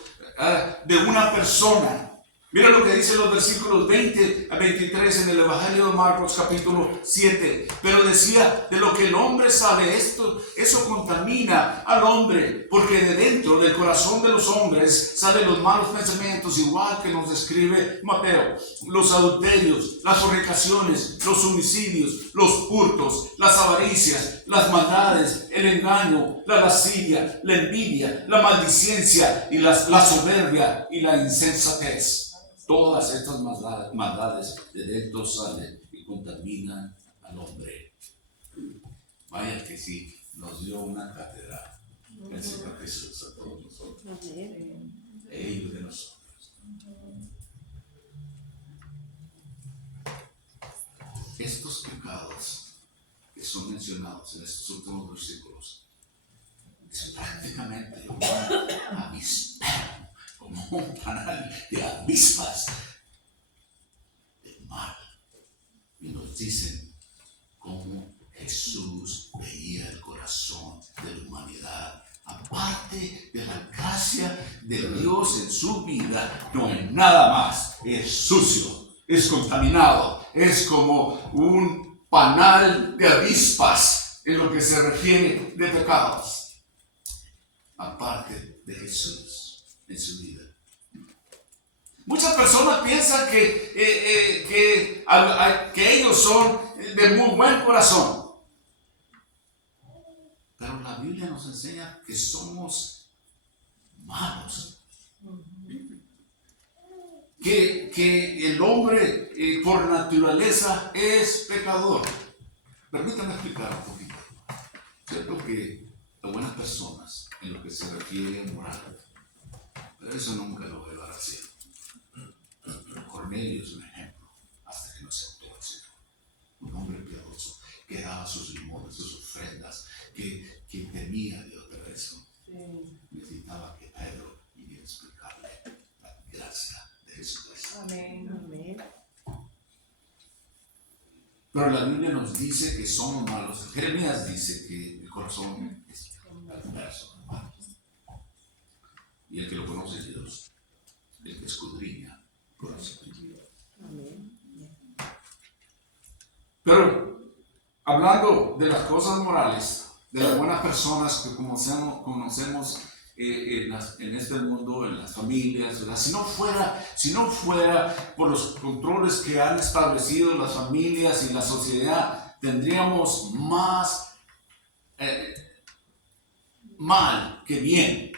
de una persona. Mira lo que dicen los versículos 20 a 23 en el Evangelio de Marcos capítulo 7. Pero decía, de lo que el hombre sabe, eso contamina al hombre, porque de dentro del corazón de los hombres salen los malos pensamientos, igual que nos describe Mateo: los adulterios, las fornicaciones, los homicidios, los hurtos, las avaricias, las maldades, el engaño, la lascivia, la envidia, la maldicencia y la soberbia y la insensatez. Todas estas maldades de dentro salen y contaminan al hombre. Vaya que sí, nos dio una cátedra el Señor Jesús a todos nosotros. Ellos de nosotros. Estos pecados que son mencionados en estos últimos versículos es prácticamente un avispero, como un canal de avispas de mal. Y nos dicen cómo Jesús veía el corazón de la humanidad. Aparte de la gracia de Dios en su vida, no es nada más. Es sucio, es contaminado, es como un panal de avispas en lo que se refiere de pecados. Aparte de Jesús en su vida. Muchas personas piensan que ellos son de muy buen corazón. Pero la Biblia nos enseña que somos malos. Que el hombre por naturaleza es pecador. Permítanme explicar un poquito. Cierto que las buenas personas, en lo que se refiere a moral, pero eso nunca lo va a llevar al cielo. Cornelio es un ejemplo, hasta que no se aceptó al cielo. Un hombre piadoso que daba sus limones, sus ofrendas, que temía a Dios, pero eso necesitaba que Pedro viniera a explicarle la gracia de Jesucristo. Amén. Pero la Biblia nos dice que somos malos. Jeremías dice que el corazón es perverso, malo. Y el que lo conoce es Dios, el que escudriña el corazón. Pero hablando de las cosas morales, de las buenas personas que conocemos en este mundo, en las familias, ¿verdad? Si no fuera por los controles que han establecido las familias y la sociedad, tendríamos más mal que bien.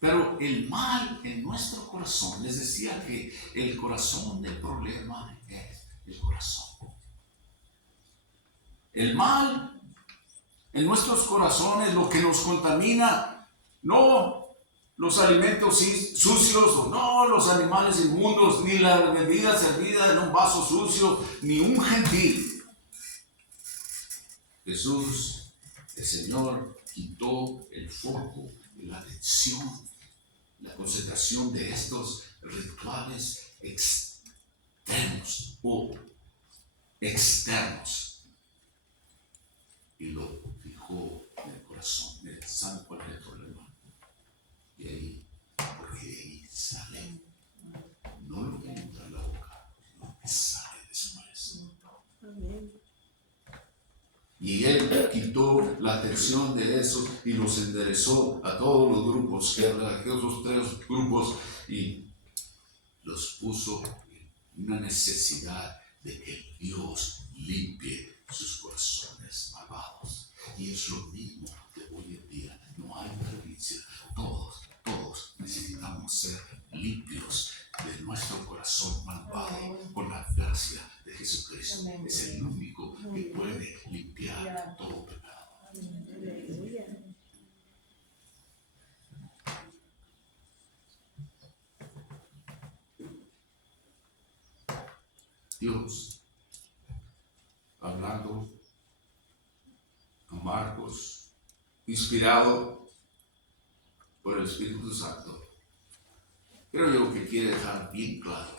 Pero el mal en nuestro corazón, les decía que el corazón del problema es el corazón. El mal en nuestros corazones, lo que nos contamina, no los alimentos sucios, o no los animales inmundos, ni la bebida servida en un vaso sucio, ni un gentil. Jesús, el Señor, quitó el foco, la atención, la concentración de estos rituales extremos o externos y lo fijó en el corazón. ¿Saben cuál es el problema? Y ahí, porque de ahí sale, no lo que entra en la boca, lo que sale después. Y él quitó la atención de eso y los enderezó a todos los grupos, que eran aquellos tres grupos, y los puso en una necesidad de que Dios limpie sus corazones malvados. Y es lo mismo de hoy en día. No hay perdición. Todos necesitamos ser limpios de nuestro corazón malvado con la gracia Dios hablando a Marcos, inspirado por el Espíritu Santo. Creo yo que quiere dejar bien claro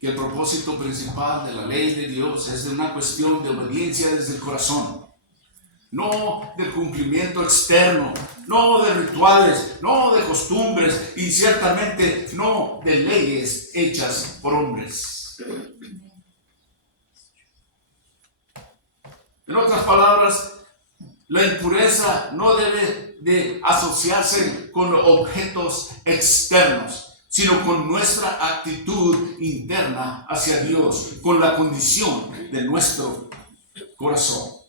que el propósito principal de la ley de Dios es de una cuestión de obediencia desde el corazón, no del cumplimiento externo, no de rituales, no de costumbres y ciertamente no de leyes hechas por hombres. En otras palabras, la impureza no debe de asociarse con objetos externos, sino con nuestra actitud interna hacia Dios, con la condición de nuestro corazón.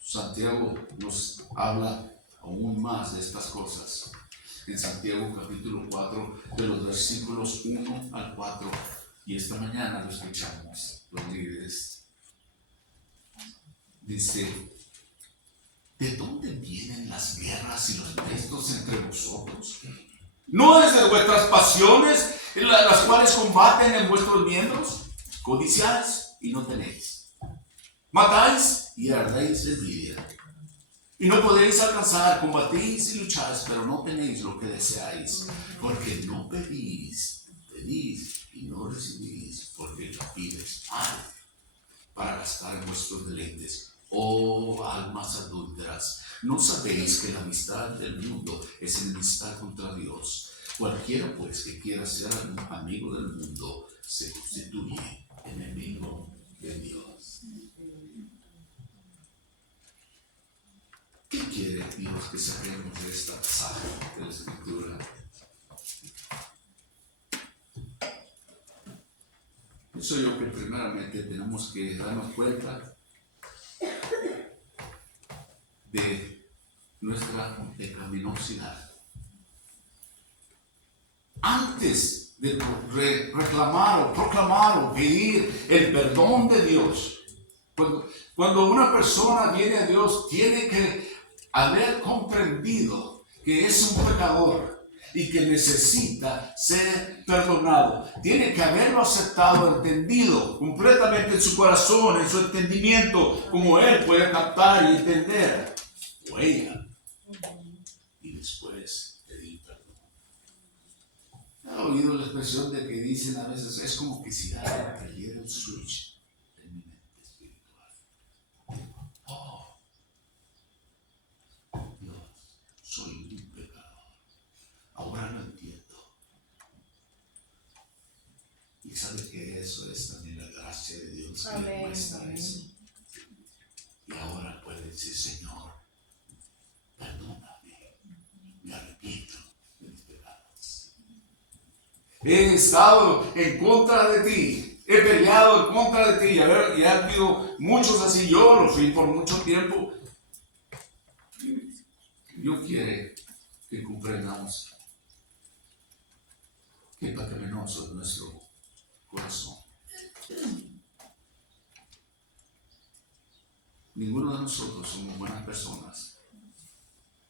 Santiago nos habla aún más de estas cosas. En Santiago capítulo 4, de los versículos 1 al 4, y esta mañana lo escuchamos, los líderes. Dice: ¿de dónde vienen las guerras y los pleitos entre vosotros? ¿No desde vuestras pasiones, las cuales combaten en vuestros miembros? Codiciáis y no tenéis. Matáis y ardéis de envidia. Y no podéis alcanzar, combatís y lucháis, pero no tenéis lo que deseáis, porque no pedís y no recibís, porque lo pides mal, para gastar en vuestros deleites. Oh almas adúlteras, ¿no sabéis que la amistad del mundo es enemistad contra Dios? Cualquiera pues que quiera ser amigo del mundo se constituye enemigo de Dios. ¿Qué quiere Dios que saquemos de esta pasaje de la Escritura? Pienso yo que primeramente tenemos que darnos cuenta de nuestra pecaminosidad. Antes de reclamar o proclamar o pedir el perdón de Dios, cuando una persona viene a Dios, tiene que haber comprendido que es un pecador y que necesita ser perdonado. Tiene que haberlo aceptado, entendido completamente en su corazón, en su entendimiento, como él puede captar y entender. O ella. Y después pedir perdón. ¿Ha oído la expresión de que dicen a veces? Es como que si alguien cayera el switch en mi mente espiritual. Oh, Dios, soy un pecador. Ahora lo entiendo. Y sabe que eso es también la gracia de Dios que le muestra eso. Y ahora puede decir: Señor, perdóname, me arrepiento de mis pecados. He estado en contra de ti, he peleado en contra de ti, y ha habido muchos así. Yo lo fui por mucho tiempo. Dios quiere que comprendamos que pecaminoso es nuestro corazón. Ninguno de nosotros somos buenas personas,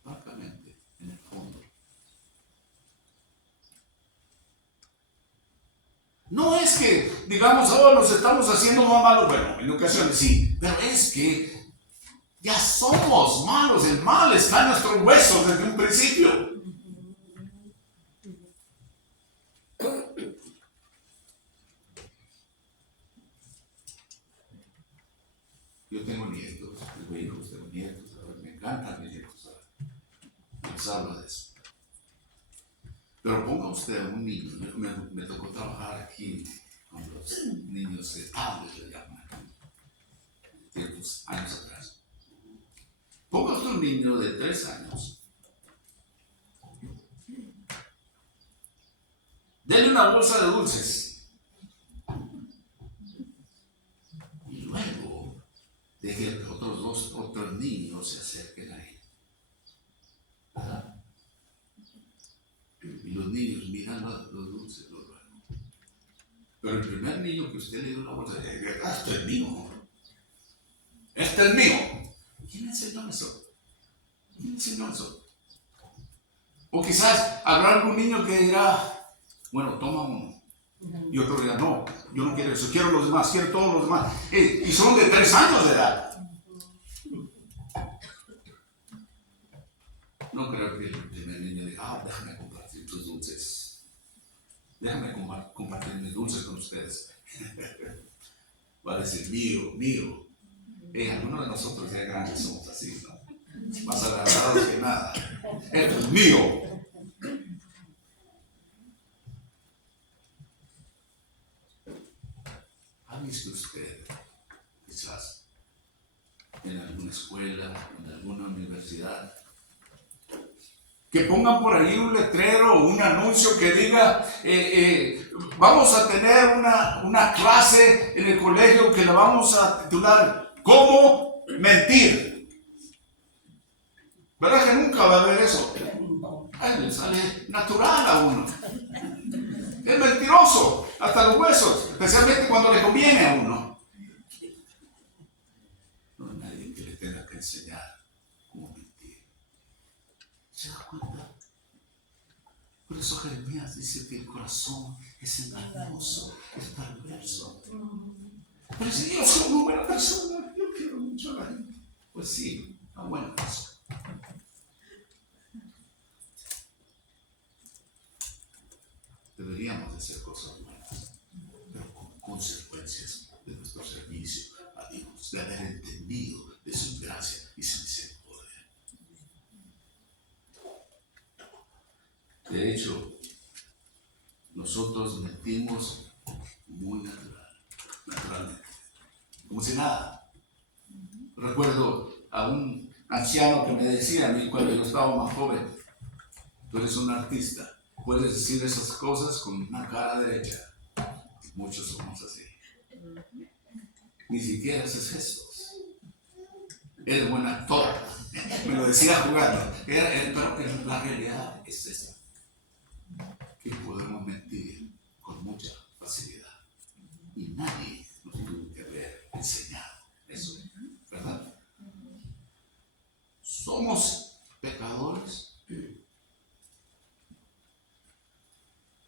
francamente, en el fondo. No es que digamos, nos estamos haciendo más malos. Bueno, en ocasiones sí, pero es que ya somos malos. El mal está en nuestros huesos desde un principio. Yo tengo nietos, tengo hijos, tengo nietos, me encantan mis nietos, les hablo de eso. Pero ponga usted a un niño, me tocó trabajar aquí con los niños de padres, le llaman, tiempos, años atrás. Ponga usted un niño de 3 años, denle una bolsa de dulces y luego deje que otros niños se acerquen a él, ¿verdad? Y los niños miran los dulces, los luego. Pero el primer niño que usted le dio una bolsa, este es mío. Este es mío. ¿Quién enseñó eso? ¿Quién enseñó eso? O quizás habrá algún niño que dirá, bueno, toma uno. Y otro dirá, no, yo no quiero eso, quiero los demás, quiero todos los demás. Y son de 3 años de edad. No creo que el primer niño diga, déjame compartir tus dulces. Déjame compartir mis dulces con ustedes. Va a decir, mío, mío. Algunos de nosotros ya grandes somos así, ¿no? Más agradados que nada. Esto es mío. ¿Ha visto usted, quizás, en alguna escuela, en alguna universidad, que pongan por ahí un letrero o un anuncio que diga, vamos a tener una clase en el colegio que la vamos a titular ¿Cómo mentir? ¿Verdad que nunca va a haber eso? Ay, le sale natural a uno. Es mentiroso, hasta los huesos, especialmente cuando le conviene a uno. No hay nadie que le tenga que enseñar cómo mentir. ¿Se da cuenta? Por eso Jeremías dice que el corazón es engañoso, es perverso. Pero si yo soy una buena persona, yo quiero mucho a la gente. Pues sí, una buena persona. Deberíamos de hacer cosas buenas, pero con consecuencias de nuestro servicio a Dios, de haber entendido de su gracia y su misericordia. De hecho, nosotros mentimos muy naturalmente, como si nada. Recuerdo a un anciano que me decía a mí cuando yo estaba más joven, tú eres un artista, puedes decir esas cosas con una cara derecha. Muchos somos así. Ni siquiera haces gestos. Eres buen actor. Me lo decía jugando. Pero que la realidad es esa. Que podemos mentir con mucha facilidad. Y nadie nos tuvo que haber enseñado eso. ¿Verdad? Somos pecadores.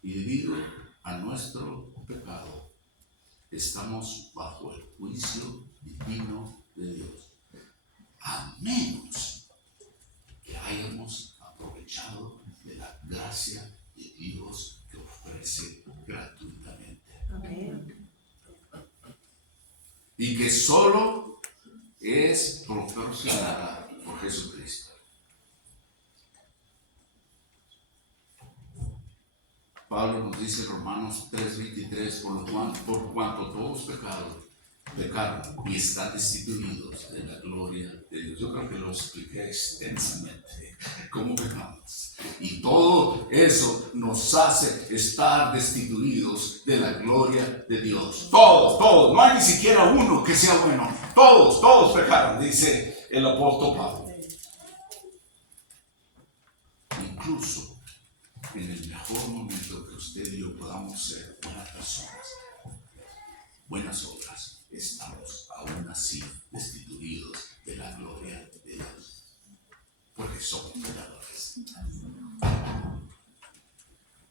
Y debido a nuestro pecado, estamos bajo el juicio divino de Dios. A menos que hayamos aprovechado de la gracia de Dios que ofrece gratuitamente. Amén. Y que solo es proporcionada por Jesucristo. Pablo nos dice en Romanos 3:23, por cuanto todos pecaron y están destituidos de la gloria de Dios. Yo creo que lo expliqué extensamente, cómo pecamos. Y todo eso nos hace estar destituidos de la gloria de Dios. Todos, no hay ni siquiera uno que sea bueno. Todos pecaron, dice el apóstol Pablo. Incluso en el mejor momento que usted y yo podamos ser buenas personas, buenas obras, estamos aún así destituidos de la gloria de Dios, porque somos pecadores.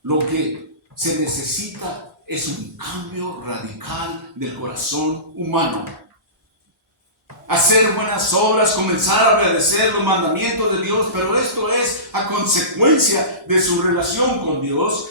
Lo que se necesita es un cambio radical del corazón humano. Hacer buenas obras, comenzar a obedecer los mandamientos de Dios, pero esto es a consecuencia de su relación con Dios.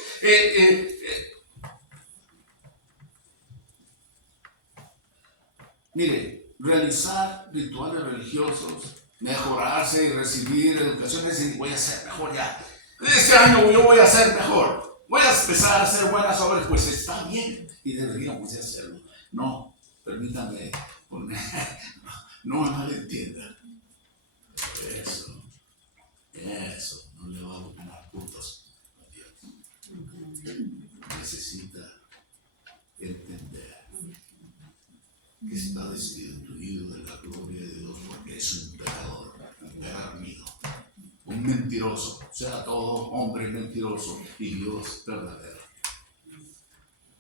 Mire, realizar rituales religiosos, mejorarse y recibir educación, es decir, voy a ser mejor ya. Este año yo voy a ser mejor. Voy a empezar a hacer buenas obras, pues está bien y deberíamos de hacerlo. No, permítame poner... No me malentienda. Eso no le va a ganar puntos a Dios. Necesita entender que está destituido de la gloria de Dios porque es un pecador, un pervertido, un mentiroso, sea todo hombre mentiroso y Dios verdadero.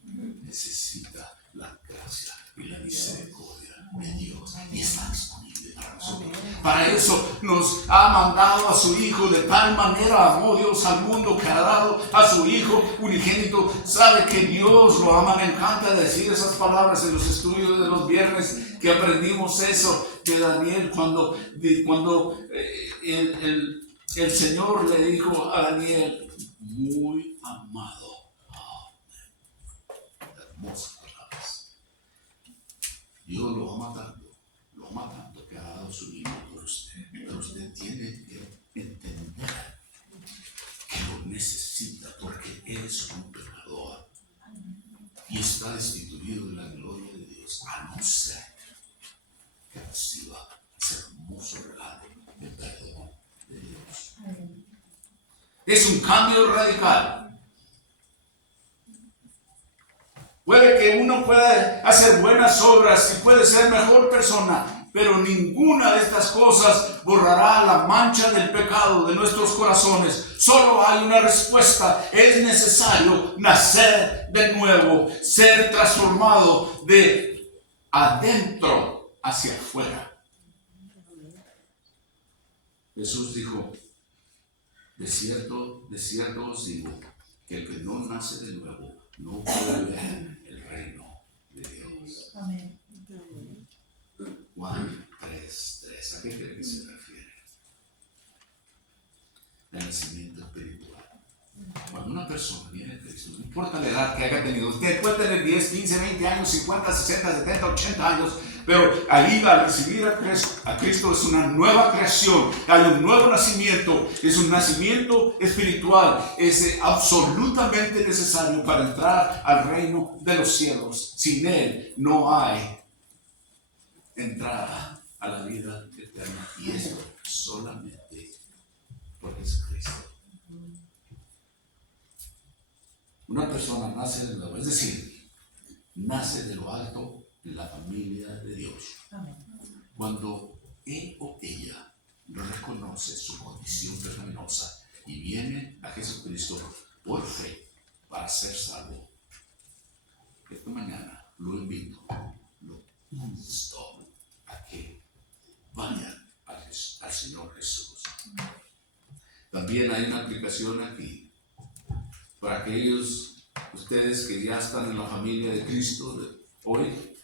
Necesita la gracia y la misericordia de Dios y está disponible para nosotros, Para eso nos ha mandado a su Hijo. De tal manera amó Dios al mundo que ha dado a su Hijo unigénito. Sabe que Dios lo ama. Me encanta decir esas palabras en los estudios de los viernes que aprendimos eso de Daniel cuando el Señor le dijo a Daniel, muy amado. Hermosas palabras. Dios lo ama tanto que ha dado su Hijo por usted. Pero usted tiene que entender que lo necesita porque es un pecador y está destituido de la gloria de Dios, a no ser que reciba ese hermoso regalo de perdón de Dios. Es un cambio radical. Puede que uno pueda hacer buenas obras y puede ser mejor persona, pero ninguna de estas cosas borrará la mancha del pecado de nuestros corazones. Solo hay una respuesta. Es necesario nacer de nuevo, ser transformado de adentro hacia afuera. Jesús dijo, de cierto os digo, que el que no nace de nuevo no puede ver el reino de Dios. Amén. Juan 3:3. ¿A qué cree que se refiere? El nacimiento espiritual. Cuando una persona viene a Cristo, no importa la edad que haya tenido, usted puede tener 10, 15, 20 años, 50, 60, 70, 80 años, pero ahí al recibir a Cristo es una nueva creación, hay un nuevo nacimiento, es un nacimiento espiritual, es absolutamente necesario para entrar al reino de los cielos. Sin Él no hay entrada a la vida eterna, y esto solamente por Jesucristo. Una persona nace de nuevo, es decir, nace de lo alto en la familia de Dios. Amén. Cuando él o ella reconoce su condición pecaminosa y viene a Jesucristo por fe para ser salvo, esta mañana lo invito, lo insto a que vayan al Señor Jesús. También hay una aplicación aquí para aquellos ustedes que ya están en la familia de Cristo hoy,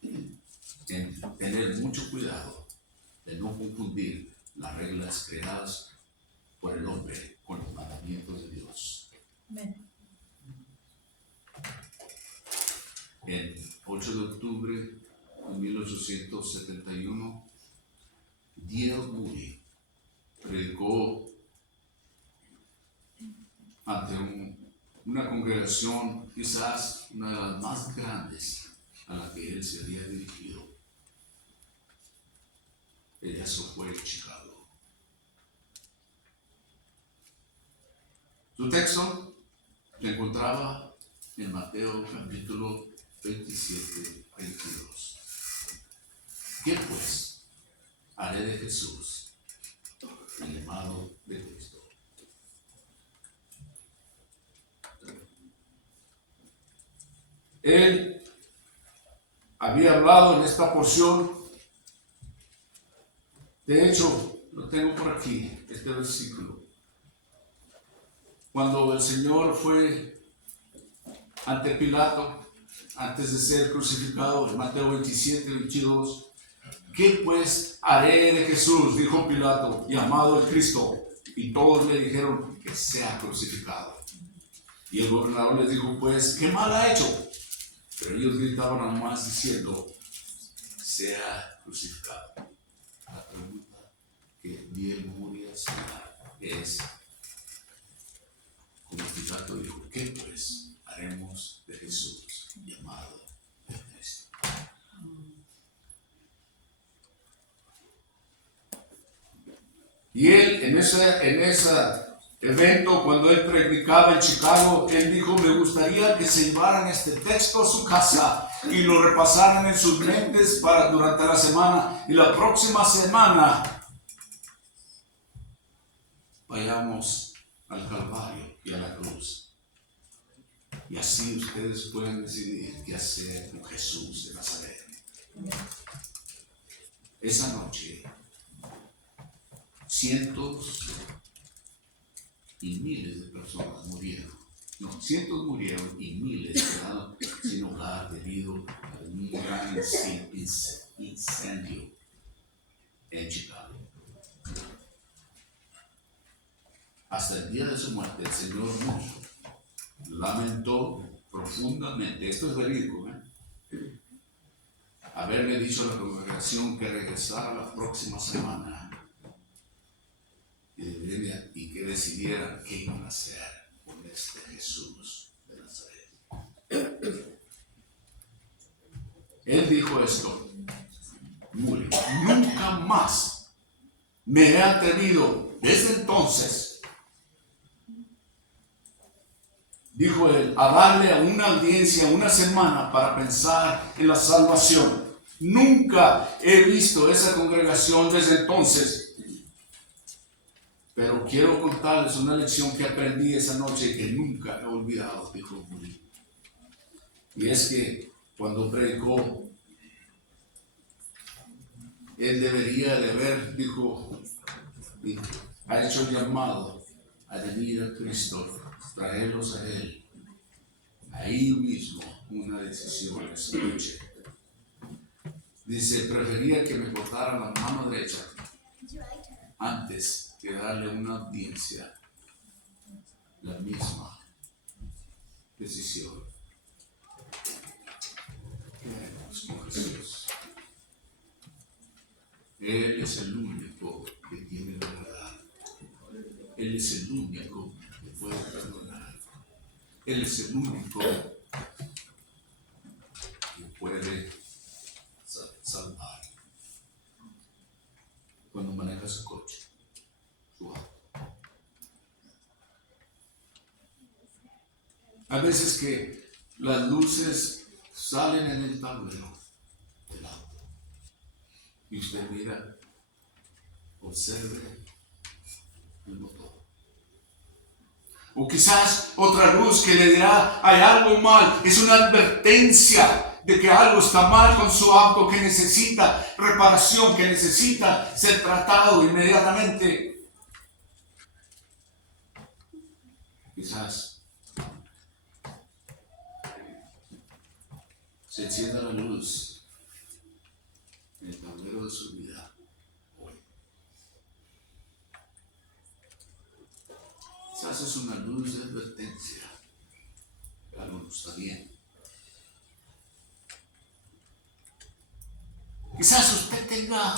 en tener mucho cuidado de no confundir las reglas creadas por el hombre con los mandamientos de Dios. Amén. El 8 de octubre de 1871, D.L. Moody predicó ante una congregación, quizás una de las más grandes a la que él se había dirigido. Eso fue Chicago. Su texto se encontraba en Mateo capítulo 27, 22. ¿Qué pues haré de Jesús, el llamado de Cristo? Él había hablado en esta porción. De hecho, lo tengo por aquí, este versículo. Cuando el Señor fue ante Pilato, antes de ser crucificado, en Mateo 27, 22, ¿qué pues haré de Jesús?, dijo Pilato, llamado el Cristo. Y todos le dijeron que sea crucificado. Y el gobernador les dijo, pues, ¿qué mal ha hecho? Pero ellos gritaban aún más diciendo, sea crucificado. La pregunta que D.L. Moody hacía es, como Pilato dijo, ¿qué pues haremos de Jesús, llamado de Cristo? Y él en ese evento, cuando él predicaba en Chicago, él dijo, me gustaría que se llevaran este texto a su casa y lo repasaran en sus mentes durante la semana, y la próxima semana vayamos al Calvario y a la cruz, y así ustedes pueden decidir qué hacer con Jesús de Nazaret. Esa noche cientos y miles de personas murieron. No, cientos murieron y miles quedaron sin hogar debido a un gran incendio en Chicago. Hasta el día de su muerte, el señor Bush lamentó profundamente, esto es verídico, haberle dicho a la congregación que regresara la próxima semana y que decidieran qué iban a hacer con este Jesús de Nazaret. Él dijo esto: nunca más me he atrevido desde entonces, dijo él, a darle a una audiencia una semana para pensar en la salvación. Nunca he visto esa congregación desde entonces. Pero quiero contarles una lección que aprendí esa noche y que nunca he olvidado, dijo Moody. Y es que cuando predicó, él debería de haber, dijo, ha hecho el llamado a venir a Cristo, traerlos a Él. Ahí mismo, una decisión esa noche. Dice, prefería que me cortaran la mano derecha antes que darle una audiencia. La misma decisión. Queremos con Jesús. Él es el único que tiene la verdad. Él es el único que puede perdonar. Él es el único que puede salvar. Cuando maneja su coche, su auto. Hay veces que las luces salen en el tablero del auto y usted mira, observe el motor. O quizás otra luz que le dirá, hay algo mal, es una advertencia de que algo está mal con su auto, que necesita reparación, que necesita ser tratado inmediatamente. Quizás se encienda la luz en el tablero de su vida hoy. Quizás es una luz de advertencia que algo no está bien. Quizás usted tenga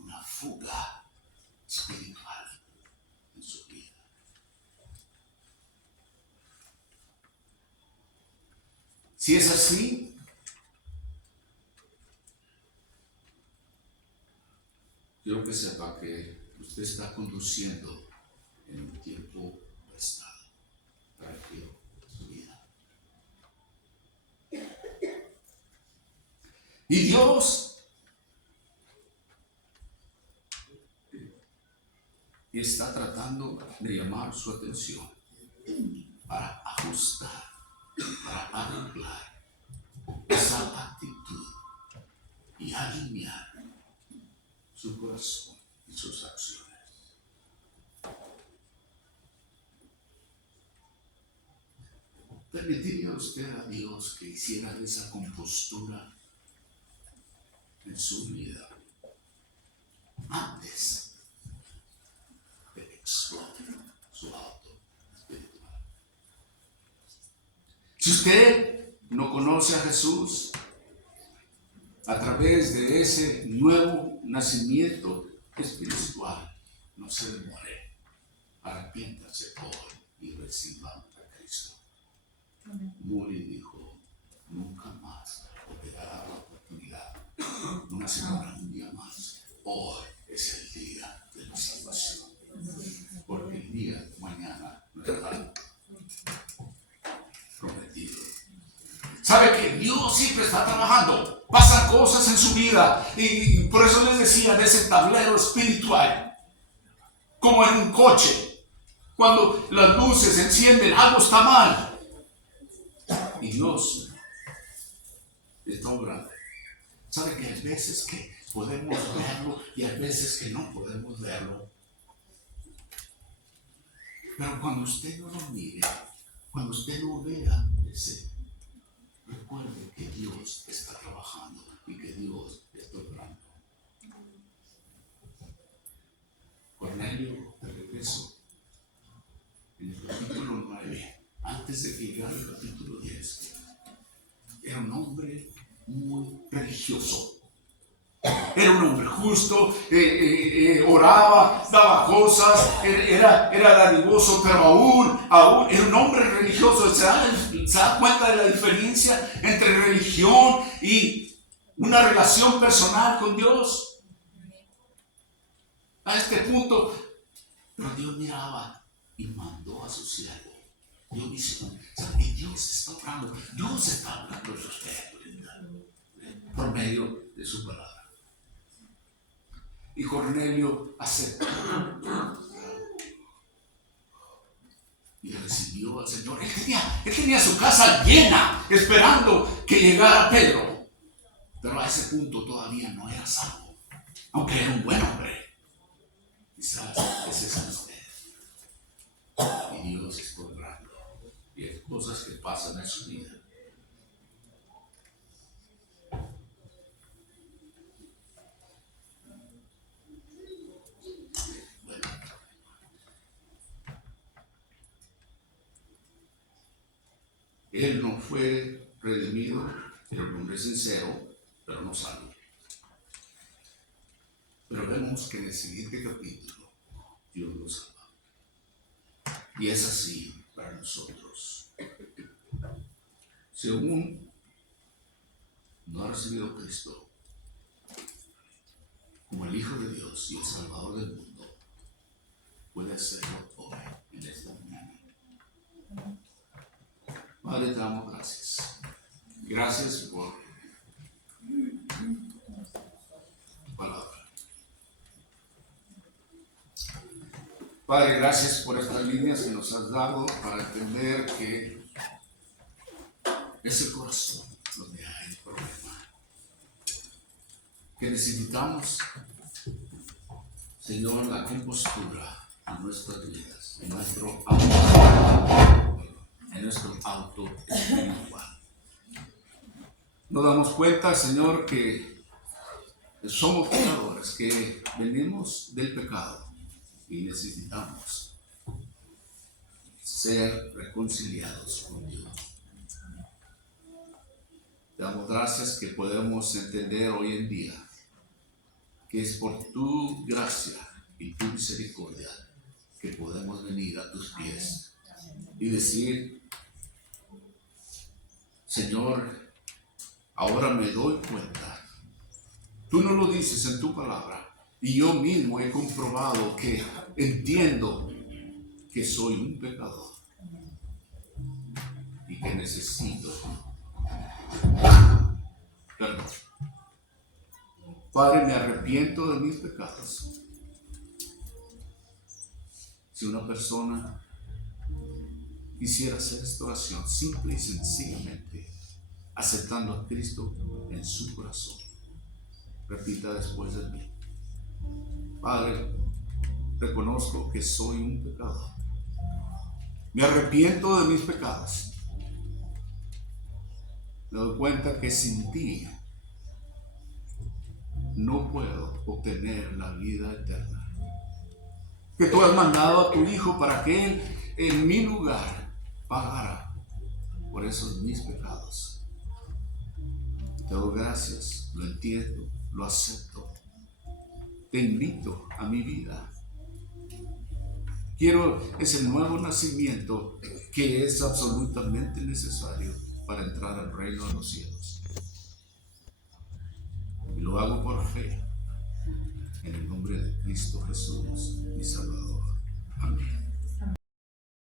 una fuga espiritual en su vida. Si es así, quiero que sepa que usted está conduciendo en un tiempo prestado para su vida. Y Dios está tratando de llamar su atención para ajustar, para arreglar esa actitud y alinear su corazón y sus acciones. ¿Permitiría usted a Dios que hiciera esa compostura en su vida antes de explotar su auto espiritual? Si usted no conoce a Jesús a través de ese nuevo nacimiento espiritual, no se demore, arrepiéntase hoy y reciba a Cristo. Moody dijo, nunca más volverá la oportunidad. Una semana, un día más. Hoy es el día de la salvación. Porque el día de mañana no está prometido. ¿Sabe que Dios siempre está trabajando? Pasan cosas en su vida. Y por eso les decía de ese tablero espiritual. Como en un coche. Cuando las luces se encienden, algo está mal. Y Dios está obrando. Sabe que hay veces que podemos verlo y hay veces que no podemos verlo. Pero cuando usted no lo mire, cuando usted lo vea, recuerde que Dios está trabajando y que Dios está obrando. Cornelio, de regreso, en el capítulo 9, antes de llegar al capítulo 10, era un hombre muy religioso. Era un hombre justo, oraba, daba cosas, era dadivoso, pero aún era un hombre religioso. ¿Se da cuenta de la diferencia entre religión y una relación personal con Dios? A este punto, pero Dios miraba y mandó a su siervo. Dios dice, ¿sabe que Dios está hablando? Dios está hablando de usted, por medio de su palabra. Y Cornelio aceptó y recibió al Señor. Él tenía su casa llena, esperando que llegara Pedro. Pero a ese punto todavía no era salvo, aunque era un buen hombre. Quizás ese es usted. Y Dios está obrando. Y hay cosas que pasan en su vida. Él no fue redimido, era un hombre sincero, pero no salvo. Pero vemos que en el siguiente capítulo Dios lo salva. Y es así para nosotros. Si aún no ha recibido a Cristo como el Hijo de Dios y el Salvador del mundo, puede hacerlo hoy, en esta mañana. Padre, te damos gracias. Gracias por tu palabra. Padre, gracias por estas líneas que nos has dado para entender que es el corazón donde hay problema. Que necesitamos, Señor, la compostura en nuestras vidas, en nuestro auto espiritual. Nos damos cuenta, Señor, que somos pecadores, que venimos del pecado y necesitamos ser reconciliados con Dios. Te damos gracias que podemos entender hoy en día que es por tu gracia y tu misericordia que podemos venir a tus pies y decir, Señor, ahora me doy cuenta. Tú no lo dices en tu palabra y yo mismo he comprobado que entiendo que soy un pecador y que necesito perdón. Padre, me arrepiento de mis pecados. Si una persona quisiera hacer esta oración simple y sencillamente, aceptando a Cristo en su corazón, repita después de mí. Padre, reconozco que soy un pecador. Me arrepiento de mis pecados. Me doy cuenta que sin ti no puedo obtener la vida eterna. Que tú has mandado a tu Hijo para que Él en mi lugar pagara por esos mis pecados. Te doy gracias, lo entiendo, lo acepto. Te invito a mi vida. Quiero ese nuevo nacimiento que es absolutamente necesario para entrar al reino de los cielos. Y lo hago por fe, en el nombre de Cristo Jesús, mi Salvador. Amén.